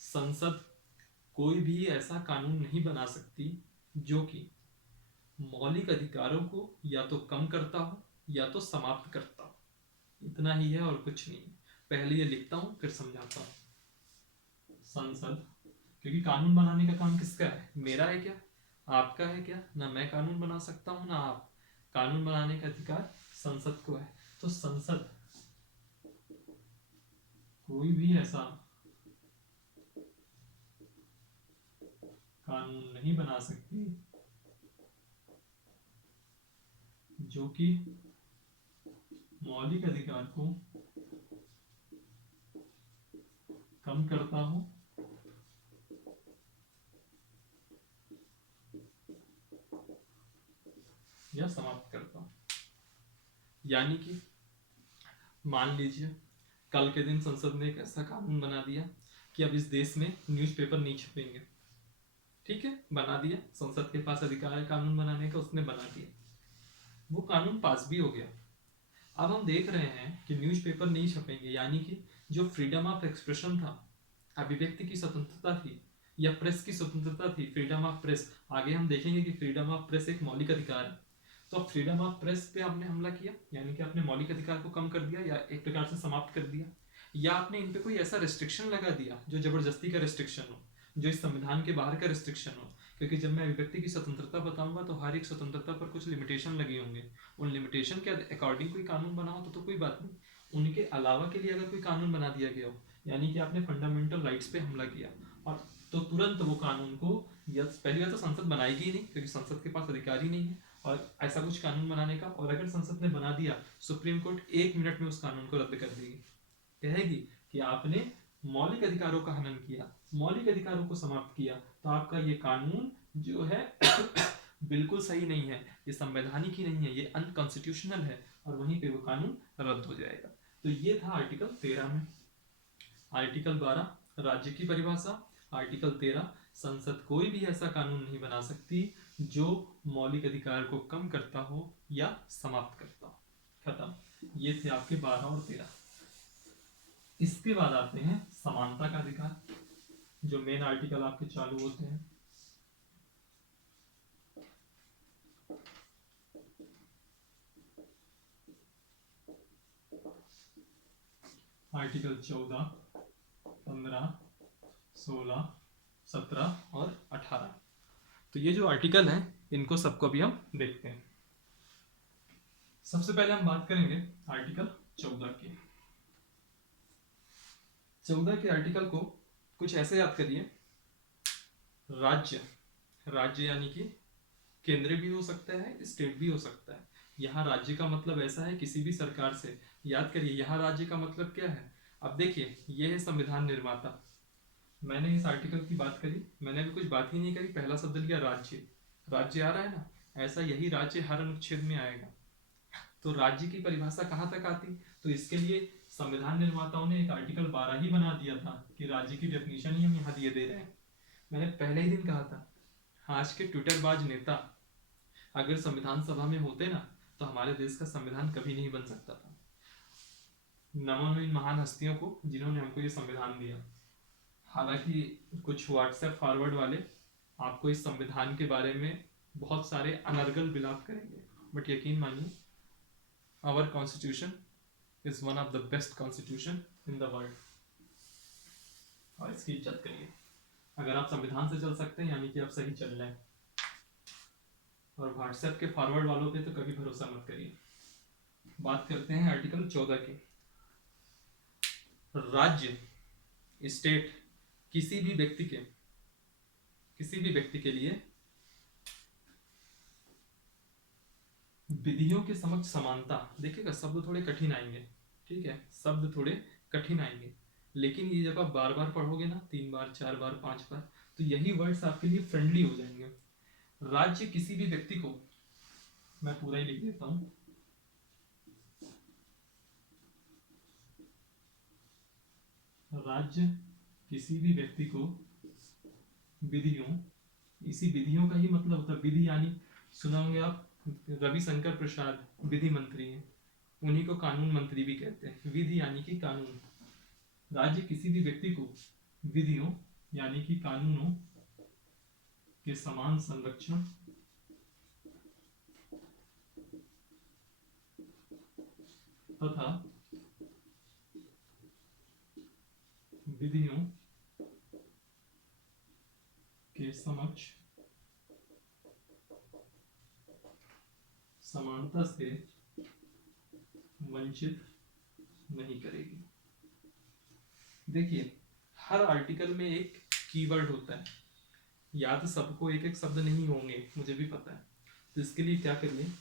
संसद कोई भी ऐसा कानून नहीं बना सकती जो कि मौलिक अधिकारों को या तो कम करता हो या तो समाप्त करता हो, इतना ही है और कुछ नहीं। पहले ये लिखता हूं फिर समझाता हूं। संसद, क्योंकि कानून बनाने का काम किसका है, मेरा है क्या, आपका है क्या, ना मैं कानून बना सकता हूं ना आप, कानून बनाने का अधिकार संसद को है। तो संसद कोई भी ऐसा कानून नहीं बना सकती जो कि मौलिक अधिकार को कम करता हो या समाप्त करता हो। यानी कि मान लीजिए कल के दिन संसद ने एक ऐसा कानून बना दिया कि अब इस देश में न्यूज़पेपर नहीं छपेंगे। ठीक है, बना दिया, संसद के पास अधिकार है कानून बनाने का, उसने बना दिया, वो कानून पास भी हो गया। अब हम देख रहे हैं कि न्यूज़पेपर नहीं छपेंगे, यानी कि जो फ्रीडम ऑफ एक्सप्रेशन था, अभिव्यक्ति की स्वतंत्रता थी या प्रेस की स्वतंत्रता थी, फ्रीडम ऑफ प्रेस, आगे हम देखेंगे कि फ्रीडम ऑफ प्रेस एक मौलिक अधिकार है। तो अब फ्रीडम ऑफ प्रेस पे आपने हमला किया, यानी कि आपने मौलिक अधिकार को कम कर दिया या एक प्रकार से समाप्त कर दिया, या आपने इन पे कोई ऐसा रिस्ट्रिक्शन लगा दिया जो जबरदस्ती का रिस्ट्रिक्शन हो, जो इस संविधान के बाहर का रिस्ट्रिक्शन हो। क्योंकि जब मैं अभिव्यक्ति की स्वतंत्रता बताऊंगा तो हर एक स्वतंत्रता पर कुछ लिमिटेशन लगे होंगे, उन लिमिटेशन के अकॉर्डिंग कोई कानून बना हो तो कोई बात नहीं, उनके अलावा के लिए अगर कोई कानून बना दिया गया हो, यानी कि आपने फंडामेंटल राइट्स पे हमला किया, और तो तुरंत वो कानून को पहली बात तो संसद बनाएगी ही नहीं, क्योंकि संसद के पास अधिकार ही नहीं है और ऐसा कुछ कानून बनाने का। और अगर संसद ने बना दिया, सुप्रीम कोर्ट 1 मिनट में उस कानून को रद्द कर देगी, कहेगी कि आपने मौलिक अधिकारों का हनन किया, मौलिक अधिकारों को समाप्त किया, तो आपका ये कानून जो है बिल्कुल सही नहीं है, ये संवैधानिक ही नहीं है, ये अनकॉन्स्टिट्यूशनल है, और वहीं पे वो कानून रद्द हो जाएगा। तो ये था आर्टिकल 13 में। आर्टिकल 12 राज्य की परिभाषा। आर्टिकल 13 संसद कोई भी ऐसा कानून नहीं बना सकती जो मौलिक अधिकार को कम करता हो या समाप्त करता हो। खत्म। ये थे आपके 12 और 13। इसके बाद आते हैं समानता का अधिकार, जो मेन आर्टिकल आपके चालू होते हैं। आर्टिकल 14, 15, 16, 17 और 18। तो ये जो आर्टिकल हैं इनको सबको भी हम देखते हैं। सबसे पहले हम बात करेंगे आर्टिकल 14 की। 14 के आर्टिकल को कुछ ऐसे याद करिए, राज्य, राज्य यानी कि केंद्र भी हो सकता है, स्टेट भी हो सकता है। यहाँ राज्य का मतलब ऐसा है किसी भी सरकार से, याद करिए यहाँ राज्य का मतलब क्या है। अब देखिए ये है संविधान निर्माता, मैंने इस आर्टिकल की बात करी, मैंने भी कुछ बात ही नहीं करी, पहला शब्द लिया राज्य, राज्य आ रहा है ना, ऐसा यही राज्य हर अनुच्छेद में आएगा। तो राज्य की परिभाषा कहाँ तक आती, तो इसके लिए संविधान निर्माताओं ने एक आर्टिकल 12 ही बना दिया था कि राज्य की डेफिनेशन ही हम यहाँ दिए दे रहे हैं। मैंने पहले ही दिन कहा था, आज के ट्विटरबाज नेता अगर संविधान सभा में होते ना तो हमारे देश का संविधान कभी नहीं बन सकता था। नमन इन महान हस्तियों को जिन्होंने हमको ये संविधान दिया। हालांकि कुछ व्हाट्सएप फॉरवर्ड वाले आपको इस संविधान के बारे में बहुत सारे अनर्गल विलाप करेंगे, बट यकीन मानिए our constitution is one of the best constitution in the world, और इसकी इज्जत करिए। अगर आप संविधान से चल सकते हैं यानी कि आप सही चल रहे हैं, और व्हाट्सएप के फॉरवर्ड वालों पे तो कभी भरोसा मत करिए। बात करते हैं आर्टिकल 14 की। राज्य, स्टेट, किसी भी व्यक्ति के लिए विधियों के समक्ष समानता। देखिएगा शब्द थोड़े कठिन आएंगे, ठीक है, शब्द थोड़े कठिन आएंगे, लेकिन ये जब आप बार बार पढ़ोगे ना, 3 बार 4 बार 5 बार, तो यही वर्ड्स आपके लिए फ्रेंडली हो जाएंगे। राज्य किसी भी व्यक्ति को, मैं पूरा ही लिख देता हूं, राज्य किसी भी व्यक्ति को विधियों, इसी विधियों का ही मतलब होता है विधि, यानी सुना होंगे आप रविशंकर प्रसाद विधि मंत्री हैं, उन्हीं को कानून मंत्री भी कहते हैं। विधि यानी कि कानून। राज्य किसी भी व्यक्ति को विधियों यानी कि कानूनों के समान संरक्षण तथा विधियों के समक्ष समानता से वंचित नहीं करेगी। देखिए हर आर्टिकल में एक कीवर्ड होता है, याद सबको एक एक शब्द नहीं होंगे, मुझे भी पता है, तो इसके लिए क्या करिए,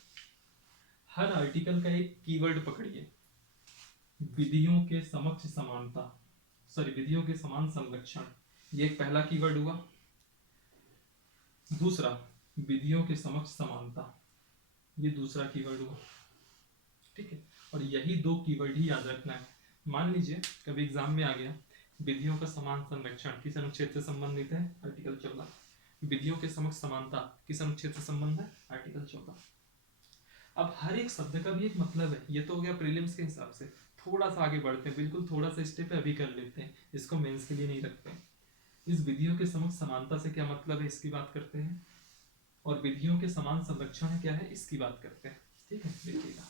हर आर्टिकल का एक कीवर्ड पकड़िए। विधियों के समक्ष समानता, सॉरी विधियों के समान संरक्षण, ये एक पहला कीवर्ड हुआ। दूसरा विधियों के समक्ष समानता, ये दूसरा कीवर्ड हुआ। ठीक है, और यही दो कीवर्ड ही याद रखना है। मान लीजिए कभी एग्जाम में आ गया विधियों का समान संरक्षण किस अनुच्छेद से संबंधित है, आर्टिकल 14। विधियों के समक्ष समानता किस अनुच्छेद से संबंध है, आर्टिकल 14। अब हर एक शब्द का भी एक मतलब है। ये तो हो गया प्रीलिम्स के हिसाब से। थोड़ा सा आगे बढ़ते हैं, बिल्कुल थोड़ा सा स्टेप अभी कर लेते हैं, इसको मेंस के लिए नहीं रखते हैं। इस विधियों के समक्ष समानता से क्या मतलब है इसकी बात करते हैं, और विधियों के समान संरक्षण क्या है इसकी बात करते हैं। ठीक है, देखिएगा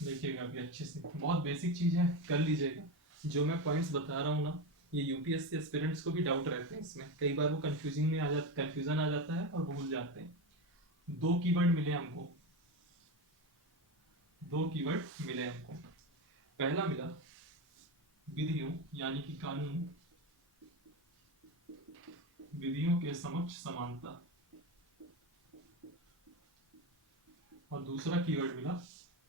देखिएगा अभी अच्छे से, बहुत बेसिक चीज है, कर लीजिएगा। जो मैं पॉइंट्स बता रहा हूँ ना, ये यूपीएससी एस्पिरेंट्स को भी डाउट रहते हैं इसमें, कई बार वो कंफ्यूजन आ जाता है और भूल जाते हैं। दो कीवर्ड मिले हमको, दो कीवर्ड मिले हमको। पहला मिला विधियों यानी कि कानून, विधियों के समक्ष समानता, और दूसरा कीवर्ड मिला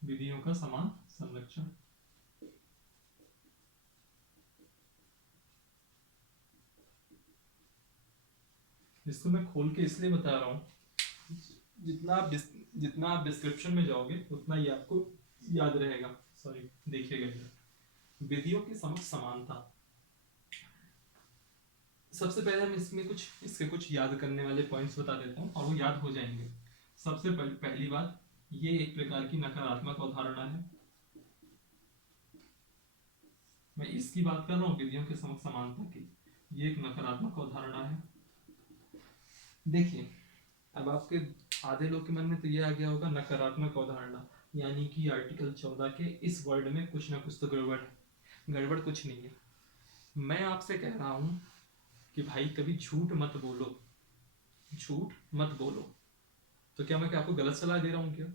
विधियों का समान संरक्षण। इसको मैं खोल के इसलिए बता रहा हूँ, जितना आप डिस्क्रिप्शन में जाओगे उतना ही आपको याद रहेगा। सॉरी, देखिएगा विधियों की समक्ष समानता। सबसे पहले हम इसके कुछ याद करने वाले पॉइंट्स बता देता हूँ और वो याद हो जाएंगे। सबसे पहली बात, ये एक प्रकार की नकारात्मक अवधारणा है। मैं इसकी बात कर रहा हूँ विधियों के समक्ष समानता की, ये एक नकारात्मक अवधारणा है। देखिए अब आपके आधे लोग के मन में तो ये आ गया होगा नकारात्मक अवधारणा यानी कि आर्टिकल 14 के इस वर्ड में कुछ ना कुछ तो गड़बड़ है। गड़बड़ कुछ नहीं है। मैं आपसे कह रहा हूं कि भाई कभी झूठ मत बोलो, झूठ मत बोलो। तो क्या मैं आपको गलत सलाह दे रहा हूं क्या?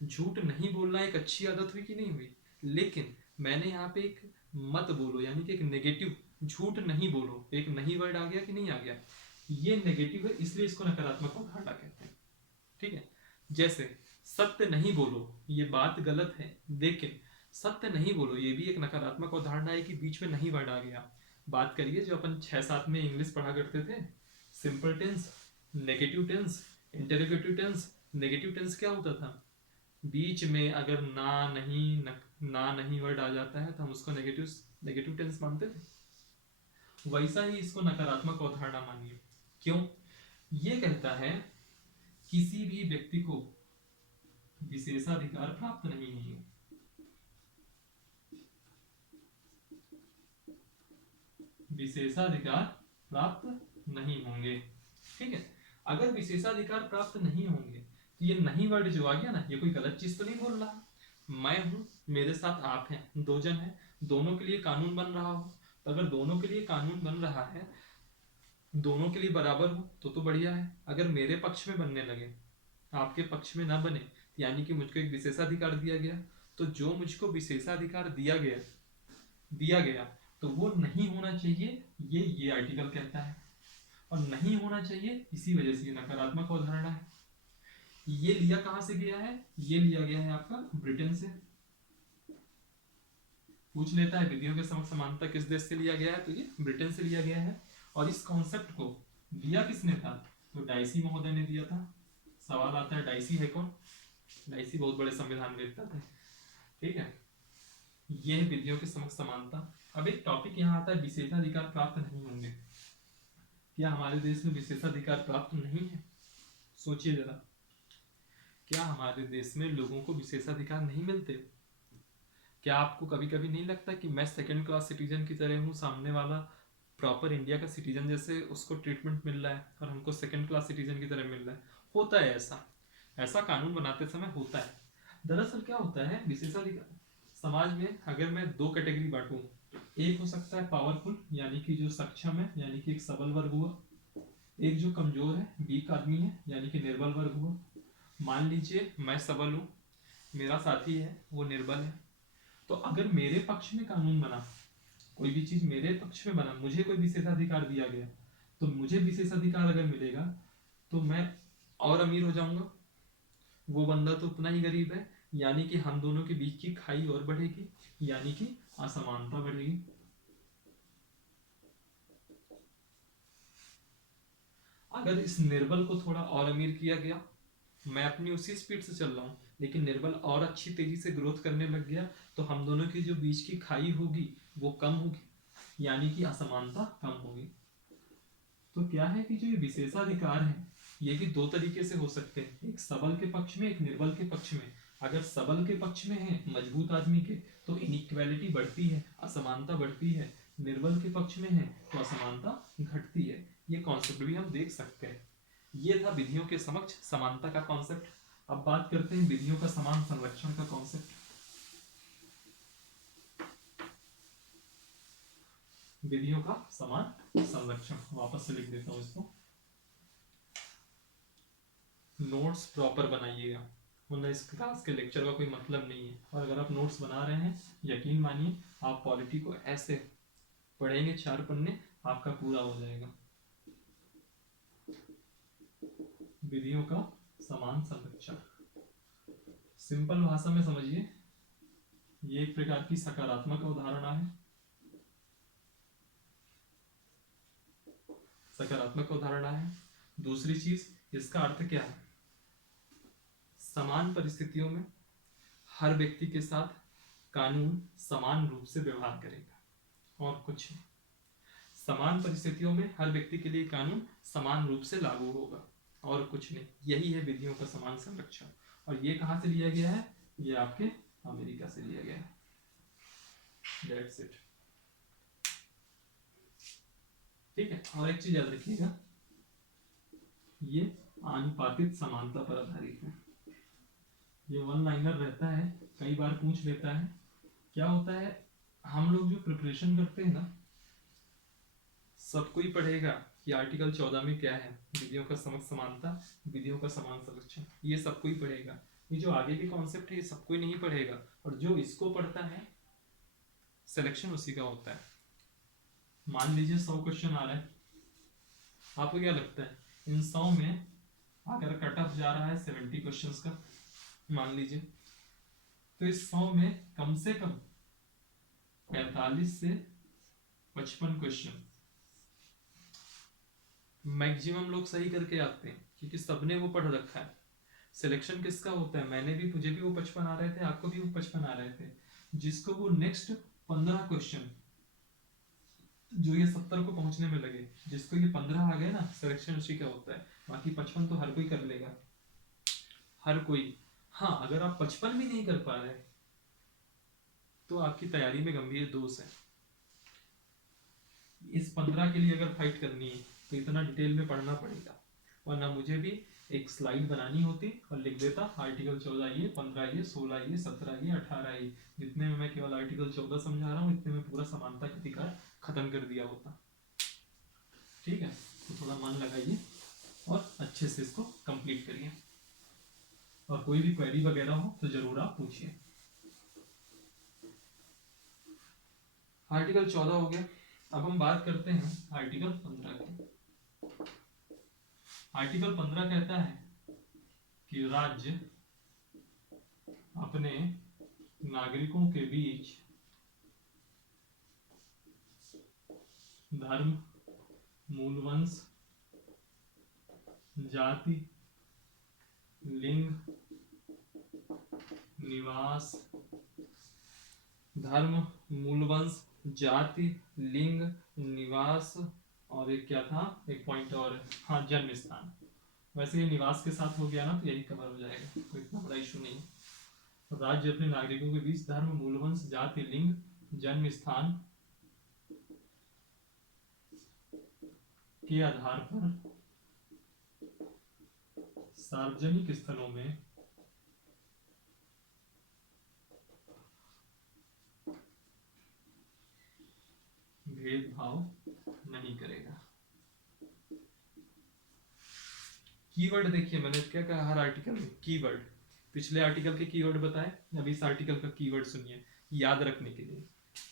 झूठ नहीं बोलना एक अच्छी आदत हुई कि नहीं हुई? लेकिन मैंने यहाँ पे एक मत बोलो यानी कि एक नेगेटिव, झूठ नहीं बोलो, एक नहीं वर्ड आ गया कि नहीं आ गया, ये नेगेटिव है, इसलिए इसको नकारात्मक अवधारणा कहते हैं। ठीक है, जैसे सत्य नहीं बोलो, ये बात गलत है लेकिन सत्य नहीं बोलो, ये भी एक नकारात्मक अवधारणा है कि बीच में नहीं वर्ड आ गया। बात करिए जो अपन 6-7 में इंग्लिश पढ़ा करते थे, simple tense, negative tense, interrogative tense. Negative tense क्या होता था, बीच में अगर ना नहीं वर्ड आ जाता है तो हम उसको नेगेटिव टेंस मानते थे। वैसा ही इसको नकारात्मक अवधारणा मानिए। क्यों? ये कहता है किसी भी व्यक्ति को विशेषाधिकार प्राप्त नहीं होंगे। विशेषाधिकार प्राप्त नहीं होंगे। ठीक है, अगर विशेषाधिकार प्राप्त नहीं होंगे तो ये नहीं वर्ड जो आ गया ना, ये कोई गलत चीज तो नहीं बोल रहा। मैं हूं, मेरे साथ आप हैं, दो जन हैं, दोनों के लिए कानून बन रहा हो। तो अगर दोनों के लिए कानून बन रहा है, दोनों के लिए बराबर हो तो बढ़िया है। अगर मेरे पक्ष में बनने लगे, आपके पक्ष में ना बने, यानी कि मुझको एक विशेषाधिकार दिया गया, तो जो मुझको विशेषाधिकार दिया गया तो वो नहीं होना चाहिए, ये आर्टिकल कहता है। और नहीं होना चाहिए इसी वजह से ये नकारात्मक अवधारणा है। ये लिया कहां से गया है? ये लिया गया है आपका ब्रिटेन से। पूछ लेता है विधियों के समक्ष समानता किस देश से लिया गया है, तो ये ब्रिटेन से लिया गया है। और इस कॉन्सेप्ट को दिया किसने था? तो डाइसी महोदय ने दिया था। सवाल आता है डाइसी है कौन? डाइसी बहुत बड़े संविधान वेत्ता थे। ठीक है, ये है विधियों के समक्ष समानता। अब एक टॉपिक यहाँ आता है विशेषाधिकार प्राप्त नहीं होंगे। क्या हमारे देश में विशेषाधिकार प्राप्त नहीं है? सोचिए जरा, क्या हमारे देश में लोगों को विशेषाधिकार नहीं मिलते? क्या आपको कभी कभी नहीं लगता कि मैं सेकंड क्लास सिटीजन की तरह हूँ, सामने वाला प्रॉपर इंडिया का सिटीजन जैसे उसको ट्रीटमेंट मिल रहा है और हमको सेकंड क्लास सिटीजन की तरह मिल रहा है? होता है ऐसा कानून बनाते समय होता है। दरअसल क्या होता है, विशेषाधिकार समाज में अगर मैं दो कैटेगरी बांटूं, एक हो सकता है पावरफुल यानी कि जो सक्षम है, यानी कि एक सबल वर्ग हुआ। एक जो कमजोर है, वीक आदमी है, यानी कि निर्बल वर्ग हुआ। मान लीजिए मैं सबल हूं, मेरा साथी है वो निर्बल है। तो अगर मेरे पक्ष में कानून बना, कोई भी चीज मेरे पक्ष में बना, मुझे कोई विशेषाधिकार दिया गया, तो मुझे विशेषाधिकार अगर मिलेगा तो मैं और अमीर हो जाऊंगा, वो बंदा तो उतना ही गरीब है, यानी कि हम दोनों के बीच की खाई और बढ़ेगी, यानी कि असमानता बढ़ेगी। अगर इस निर्बल को थोड़ा और अमीर किया गया, मैं अपनी उसी स्पीड से चल रहा हूँ लेकिन निर्बल और अच्छी तेजी से ग्रोथ करने लग गया, तो हम दोनों की जो बीच की खाई होगी वो कम होगी, यानी कि असमानता कम होगी। तो क्या है कि जो ये विशेषाधिकार है ये भी दो तरीके से हो सकते हैं, एक सबल के पक्ष में, एक निर्बल के पक्ष में। अगर सबल के पक्ष में है मजबूत आदमी के तो इनइक्वालिटी बढ़ती है, असमानता बढ़ती है। निर्बल के पक्ष में है तो असमानता घटती है। ये कॉन्सेप्ट भी हम देख सकते हैं। ये था विधियों के समक्ष समानता का कॉन्सेप्ट। अब बात करते हैं विधियों का समान संरक्षण का कॉन्सेप्ट। विधियों का समान संरक्षण, वापस से लिख देता हूं इसको। नोट्स प्रॉपर बनाइएगा, वरना इस क्लास के लेक्चर का कोई मतलब नहीं है। और अगर आप नोट्स बना रहे हैं, यकीन मानिए आप पॉलिटी को ऐसे पढ़ेंगे 4 पन्ने आपका पूरा हो जाएगा। विधियों का समान संरक्षण सिंपल भाषा में समझिए, ये एक प्रकार की सकारात्मक अवधारणा है। सकारात्मक अवधारणा है। दूसरी चीज, इसका अर्थ क्या है? समान परिस्थितियों में हर व्यक्ति के साथ कानून समान रूप से व्यवहार करेगा और कुछ नहीं। समान परिस्थितियों में हर व्यक्ति के लिए कानून समान रूप से लागू होगा और कुछ नहीं। यही है विधियों का समान संरक्षण। और ये कहां से लिया गया है? ये आपके अमेरिका से लिया गया है। That's it. ठीक है। और एक चीज याद रखिएगा, ये आनुपातिक समानता पर आधारित है। ये वन लाइनर रहता है, कई बार पूछ लेता है। क्या होता है, हम लोग जो प्रिपरेशन करते हैं ना, सबको ही पढ़ेगा कि आर्टिकल 14 में क्या है, विधियों का समक्ष समानता, विधियों का समान संरक्षण, ये सबको ही पढ़ेगा। ये जो आगे के कॉन्सेप्ट है ये सबको ही नहीं पढ़ेगा, और जो इसको पढ़ता है सिलेक्शन उसी का होता है। मान लीजिए 100 क्वेश्चन आ रहा है, आपको क्या लगता है इन 100 में अगर कट ऑफ जा रहा है 70 क्वेश्चंस का मान लीजिए, तो इस 100 में कम से कम 45 से 55 क्वेश्चन मैक्सिमम लोग सही करके आते हैं, क्योंकि सबने वो पढ़ रखा है। सिलेक्शन किसका होता है? मैंने भी, मुझे भी वो 55 आ रहे थे, आपको भी वो 55 आ रहे थे। जिसको वो नेक्स्ट 15 क्वेश्चन जो ये 70 को पहुंचने में लगे, जिसको ये 15 आ गए ना, सिलेक्शन उसी का होता है। बाकी 55 तो हर कोई कर लेगा, हर कोई। हाँ, अगर आप 55 भी नहीं कर पा रहे तो आपकी तैयारी में गंभीर दोष है। इस 15 के लिए अगर फाइट करनी है तो इतना डिटेल में पढ़ना पड़ेगा, वरना मुझे भी एक स्लाइड बनानी होती और लिख देता आर्टिकल 14 ये, 15 ये, 16 ये, 17 ये, 18 ये। जितने में मैं केवल आर्टिकल 14 समझा रहा हूँ, इतने में पूरा समानता का अधिकार खत्म कर दिया होता। ठीक है, तो थोड़ा मन लगाइए और अच्छे से इसको कंप्लीट करिए। और कोई भी क्वेरी वगैरह हो तो जरूर आप पूछिए। आर्टिकल 14 हो गया। अब हम बात करते हैं आर्टिकल 15 की। आर्टिकल 15 कहता है कि राज्य अपने नागरिकों के बीच धर्म, मूलवंश, जाति, लिंग, निवास, धर्म, मूलवंश, जाति, लिंग, निवास, और एक क्या था, एक पॉइंट और, हाँ, जन्म स्थान। वैसे ये निवास के साथ हो गया ना, तो यही कवर हो जाएगा, कोई इतना बड़ा इशू नहीं है। राज्य अपने नागरिकों के बीच धर्म, मूलवंश, जाति, लिंग, जन्म स्थान के आधार पर सार्वजनिक स्थलों में भेदभाव नहीं करेगा। कीवर्ड देखिए, मैंने क्या कहा हर आर्टिकल में कीवर्ड। पिछले आर्टिकल के कीवर्ड बताए, अब इस आर्टिकल का कीवर्ड सुनिए याद रखने के लिए।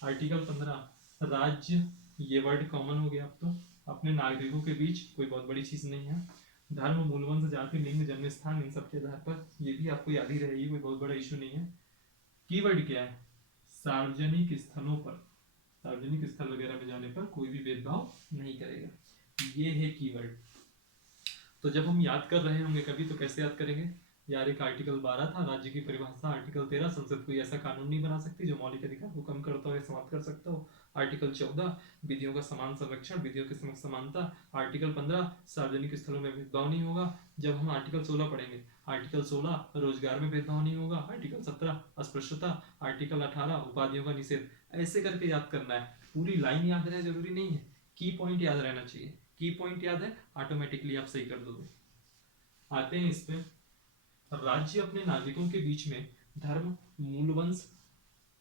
आर्टिकल 15 राज्य, ये वर्ड कॉमन हो गया अब तो, अपने नागरिकों के बीच कोई बहुत बड़ी चीज नहीं है। धर्म, मूल वंश, जाति, लिंग, जन्म स्थान, इन सब के आधार पर, ये भी आपको याद ही रहेगी, कोई बहुत बड़ा इशू नहीं है। कीवर्ड क्या है? सार्वजनिक स्थलों पर, सार्वजनिक स्थल वगैरह में जाने पर कोई भी भेदभाव नहीं करेगा, ये है कीवर्ड। तो जब हम याद कर रहे होंगे कभी, तो कैसे याद करेंगे यार? एक आर्टिकल 12 था, राज्य की परिभाषा। आर्टिकल 13, संसद कोई ऐसा कानून नहीं बना सकती जो मौलिक अधिकार को कम करता हो या समाप्त कर सकता हो। आर्टिकल 14, विधियों का समान संरक्षण, विधियों के समक्ष समानता। आर्टिकल 15, सार्वजनिक स्थलों में भेदभाव नहीं होगा। जब हम आर्टिकल 16 पढ़ेंगे, आर्टिकल 16, रोजगार में भेदभाव नहीं होगा। आर्टिकल 17, अस्पृश्यता। आर्टिकल 18, उपाधियों का निषेध। ऐसे करके याद करना है, पूरी लाइन याद रहे जरूरी नहीं है, की पॉइंट याद रहना चाहिए। की पॉइंट याद है, ऑटोमेटिकली आप सही कर दोगे। आते हैं इस पे, राज्य अपने नागरिकों के बीच में धर्म, मूल वंश,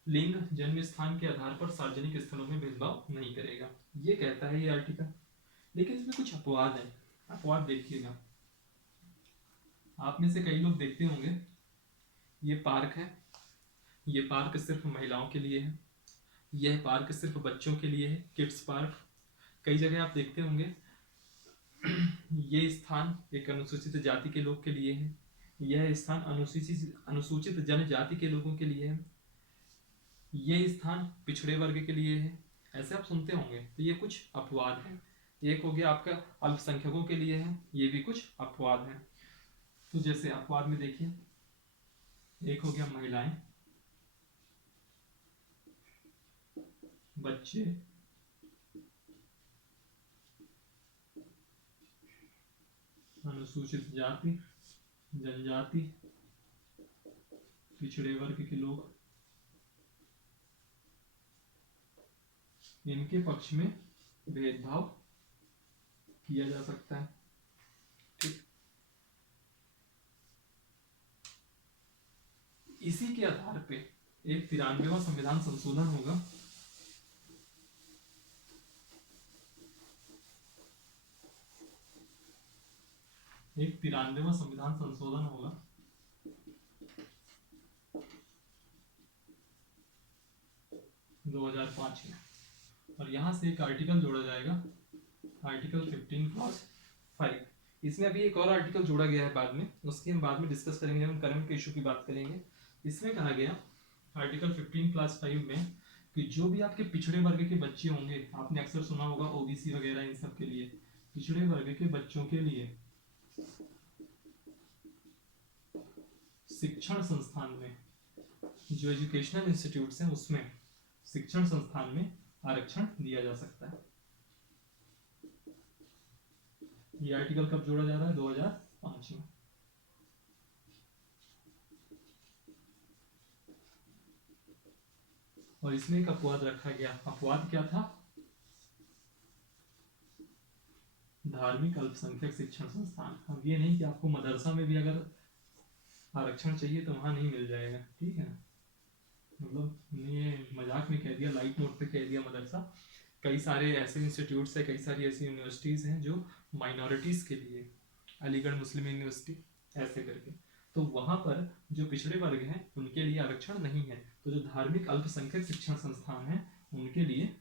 लिंग, जन्म स्थान के आधार पर सार्वजनिक स्थलों में भेदभाव नहीं करेगा, ये कहता है ये आर्टिकल। लेकिन इसमें कुछ अपवाद है। अपवाद देखिएगा, आप में से कई लोग देखते होंगे, ये पार्क है, ये पार्क सिर्फ महिलाओं के लिए है, यह पार्क सिर्फ बच्चों के लिए है, किड्स पार्क। कई जगह आप देखते होंगे ये स्थान एक अनुसूचित जाति के लोग के लिए है, यह स्थान अनुसूचित जनजाति के लोगों के लिए है, ये स्थान पिछड़े वर्ग के लिए है। ऐसे आप सुनते होंगे, तो ये कुछ अपवाद है। एक हो गया आपका अल्पसंख्यकों के लिए है, ये भी कुछ अपवाद है। तो जैसे अपवाद में देखिए, एक हो गया महिलाएं, बच्चे, अनुसूचित जाति, जनजाति, पिछड़े वर्ग के लोग, इनके पक्ष में भेदभाव किया जा सकता है। ठीक, इसी के आधार पे एक 93वां संविधान संशोधन होगा, एक 93वां संविधान संशोधन होगा 2005 में, और यहां से एक आर्टिकल जोड़ा जाएगा, आर्टिकल 15 क्लॉज 5। इसमें अभी एक और आर्टिकल जोड़ा गया है बाद में, उसकी हम बाद में डिस्कस करेंगे जब हम करंट इशू की बात करेंगे। इसमें कहा गया आर्टिकल 15 क्लास 5 में कि जो भी आपके पिछड़े वर्ग के बच्चे होंगे, आपने अक्सर सुना होगा ओबीसी वगैरह, इन सब के लिए, पिछड़े वर्ग के बच्चों के लिए शिक्षण संस्थान में, जो एजुकेशनल इंस्टीट्यूट्स हैं उसमें, शिक्षण संस्थान में आरक्षण दिया जा सकता है। ये आर्टिकल कब जोड़ा जा रहा है? 2005 में। और इसमें एक अपवाद रखा गया। अपवाद क्या था? धार्मिक अल्पसंख्यक शिक्षण संस्थान। अब ये नहीं कि आपको मदरसा में भी अगर आरक्षण चाहिए तो वहां नहीं मिल जाएगा, ठीक है, मतलब ये मजाक में कह दिया, लाइट नोट पे कह दिया मदरसा। कई सारे ऐसे इंस्टीट्यूट्स है, कई सारी ऐसी यूनिवर्सिटीज हैं जो माइनॉरिटीज के लिए, अलीगढ़ मुस्लिम यूनिवर्सिटी ऐसे करके, तो वहां पर जो पिछड़े वर्ग हैं उनके लिए आरक्षण नहीं है। तो जो धार्मिक अल्पसंख्यक शिक्षण संस्थान है उनके लिए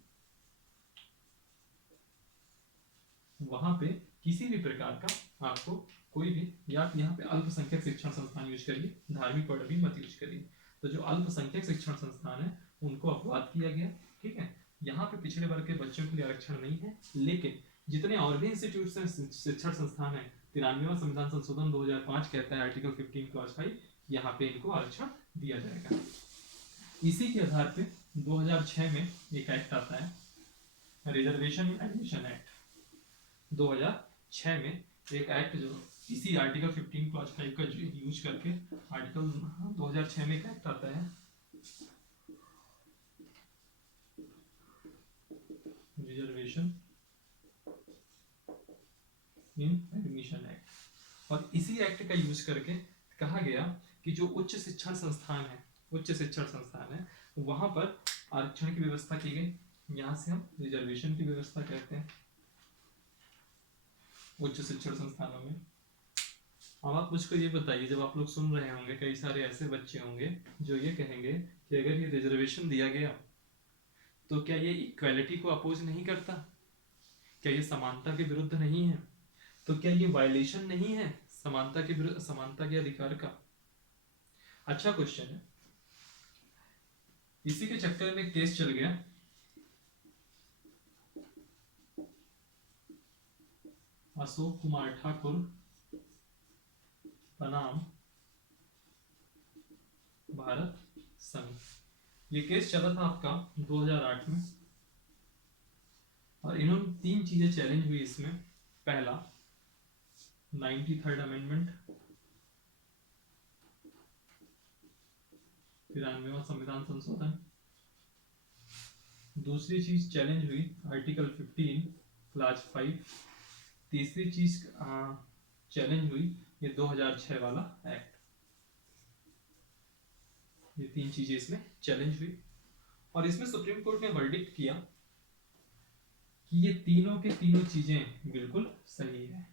वहां पे किसी भी प्रकार का आपको कोई भी, या आप यहाँ पे अल्पसंख्यक शिक्षण संस्थान यूज करिए, धार्मिक वर्ड भी मत यूज करिए। तो जो अल्पसंख्यक शिक्षण संस्थान है उनको अपवाद किया गया, ठीक है। यहाँ पे पिछड़े वर्ग के बच्चों के लिए आरक्षण नहीं है, लेकिन जितने और भी इंस्टीट्यूट हैं, शिक्षण संस्थान है, 93वां संविधान संशोधन 2005 कहता है आर्टिकल 15 क्लॉज 5, यहाँ पे इनको आरक्षण दिया जाएगा। इसी के आधार पे 2006 में एक एक्ट आता है, रिजर्वेशन एडमिशन एक्ट। 2006 में एक एक्ट जो इसी आर्टिकल 15 क्लॉज 5 का यूज करके, आर्टिकल 2006 में एक एक्ट आता है, रिजर्वेशन इन एडमिशन एक्ट। और इसी एक्ट का यूज करके कहा गया कि जो उच्च शिक्षण संस्थान है, उच्च शिक्षण संस्थान है, वहां पर आरक्षण की व्यवस्था की गई। यहां से हम रिजर्वेशन की व्यवस्था कहते हैं उच्च शिक्षण संस्थानों में। अब आप मुझको ये बताइए, जब आप लोग सुन रहे होंगे, कई सारे ऐसे बच्चे होंगे जो ये कहेंगे कि अगर ये रिजर्वेशन दिया गया तो क्या ये इक्वालिटी को अपोज नहीं करता? क्या ये समानता के विरुद्ध नहीं है? तो क्या ये वायलेशन नहीं है समानता के विरुद्ध, समानता के अधिकार का? अच्छा क्वेश्चन है। इसी के चक्कर में केस चल गया अशोक कुमार ठाकुर बनाम भारत संघ। ये केस चला था आपका 2008 में, और इन्होंने 3 चीजें चैलेंज हुई इसमें। पहला, 93rd अमेंडमेंट, 93वां संविधान संशोधन। दूसरी चीज चैलेंज हुई आर्टिकल 15 क्लास 5। तीसरी चीज चैलेंज हुई ये 2006 वाला एक्ट। ये 3 चीजें इसमें चैलेंज हुई, और इसमें सुप्रीम कोर्ट ने वर्डिक्ट किया कि ये तीनों के तीनों चीजें बिल्कुल सही है,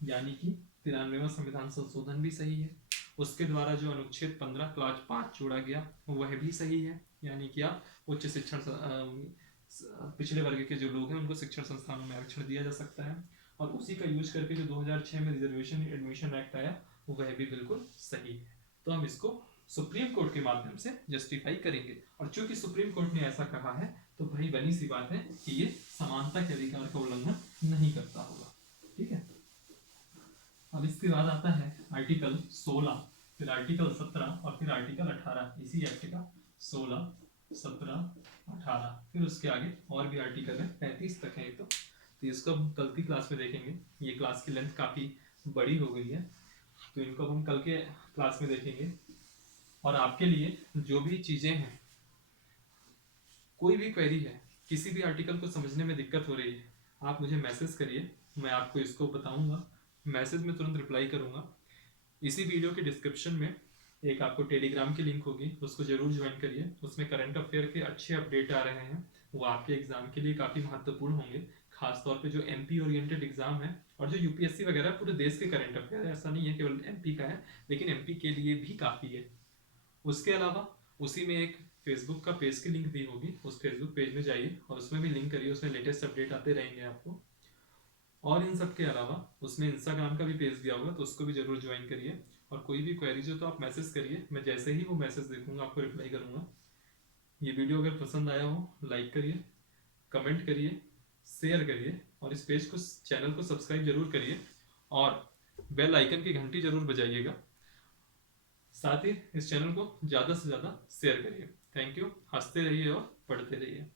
यानी कि 93वां संविधान संशोधन भी सही है, उसके द्वारा जो अनुच्छेद 15 क्लास 5 जोड़ा गया वह भी सही है, यानी कि आप उच्च शिक्षण पिछड़े वर्ग के जो लोग हैं उनको शिक्षण संस्थानों में आरक्षण दिया जा सकता है, और उसी का यूज करके जो 2006 में रिजर्वेशन एडमिशन एक्ट आया वह भी बिल्कुल सही है। तो हम इसको सुप्रीम कोर्ट के माध्यम से जस्टिफाई करेंगे, और चूंकि सुप्रीम कोर्ट ने ऐसा कहा है तो भाई बनी सी बात है कि ये समानता के अधिकार का उल्लंघन नहीं करता होगा। ठीक है। अब इसके बाद आता है आर्टिकल 16, फिर आर्टिकल 17 और फिर आर्टिकल 18 इसी एक्ट का। 16, 17, 18, फिर उसके आगे और भी आर्टिकल है, 35 तक है। तो इसको हम कल की क्लास में देखेंगे। ये क्लास की लेंथ काफ़ी बड़ी हो गई है, तो इनको हम कल के क्लास में देखेंगे। और आपके लिए जो भी चीज़ें हैं, कोई भी क्वेरी है, किसी भी आर्टिकल को समझने में दिक्कत हो रही है, आप मुझे मैसेज करिए, मैं आपको इसको बताऊंगा, मैसेज में तुरंत रिप्लाई करूंगा। इसी वीडियो के डिस्क्रिप्शन में एक आपको टेलीग्राम की लिंक होगी, उसको जरूर ज्वाइन करिए। उसमें करंट अफेयर के अच्छे अपडेट आ रहे हैं, वो आपके एग्जाम के लिए काफ़ी महत्वपूर्ण होंगे, खासतौर पे जो एमपी ओरिएंटेड एग्जाम है और जो यूपीएससी वगैरह पूरे देश के करंट अफेयर है, ऐसा नहीं है केवल एमपी का है, लेकिन एमपी के लिए भी काफ़ी है। उसके अलावा उसी में एक फेसबुक का पेज की लिंक दी होगी, उस फेसबुक पेज में जाइए और उसमें भी लिंक करिए, उसमें लेटेस्ट अपडेट आते रहेंगे आपको। और इन सब के अलावा उसमें इंस्टाग्राम का भी पेज दिया होगा, तो उसको भी जरूर ज्वाइन करिए। और कोई भी क्वेरीज हो तो आप मैसेज करिए, मैं जैसे ही वो मैसेज देखूंगा आपको रिप्लाई करूंगा। ये वीडियो अगर पसंद आया हो लाइक करिए, कमेंट करिए, शेयर करिए, और इस पेज को, चैनल को सब्सक्राइब जरूर करिए, और बेल आइकन की घंटी जरूर बजाइएगा। साथ ही इस चैनल को ज़्यादा से ज़्यादा शेयर करिए। Thank you. हंसते रहिए और पढ़ते रहिए।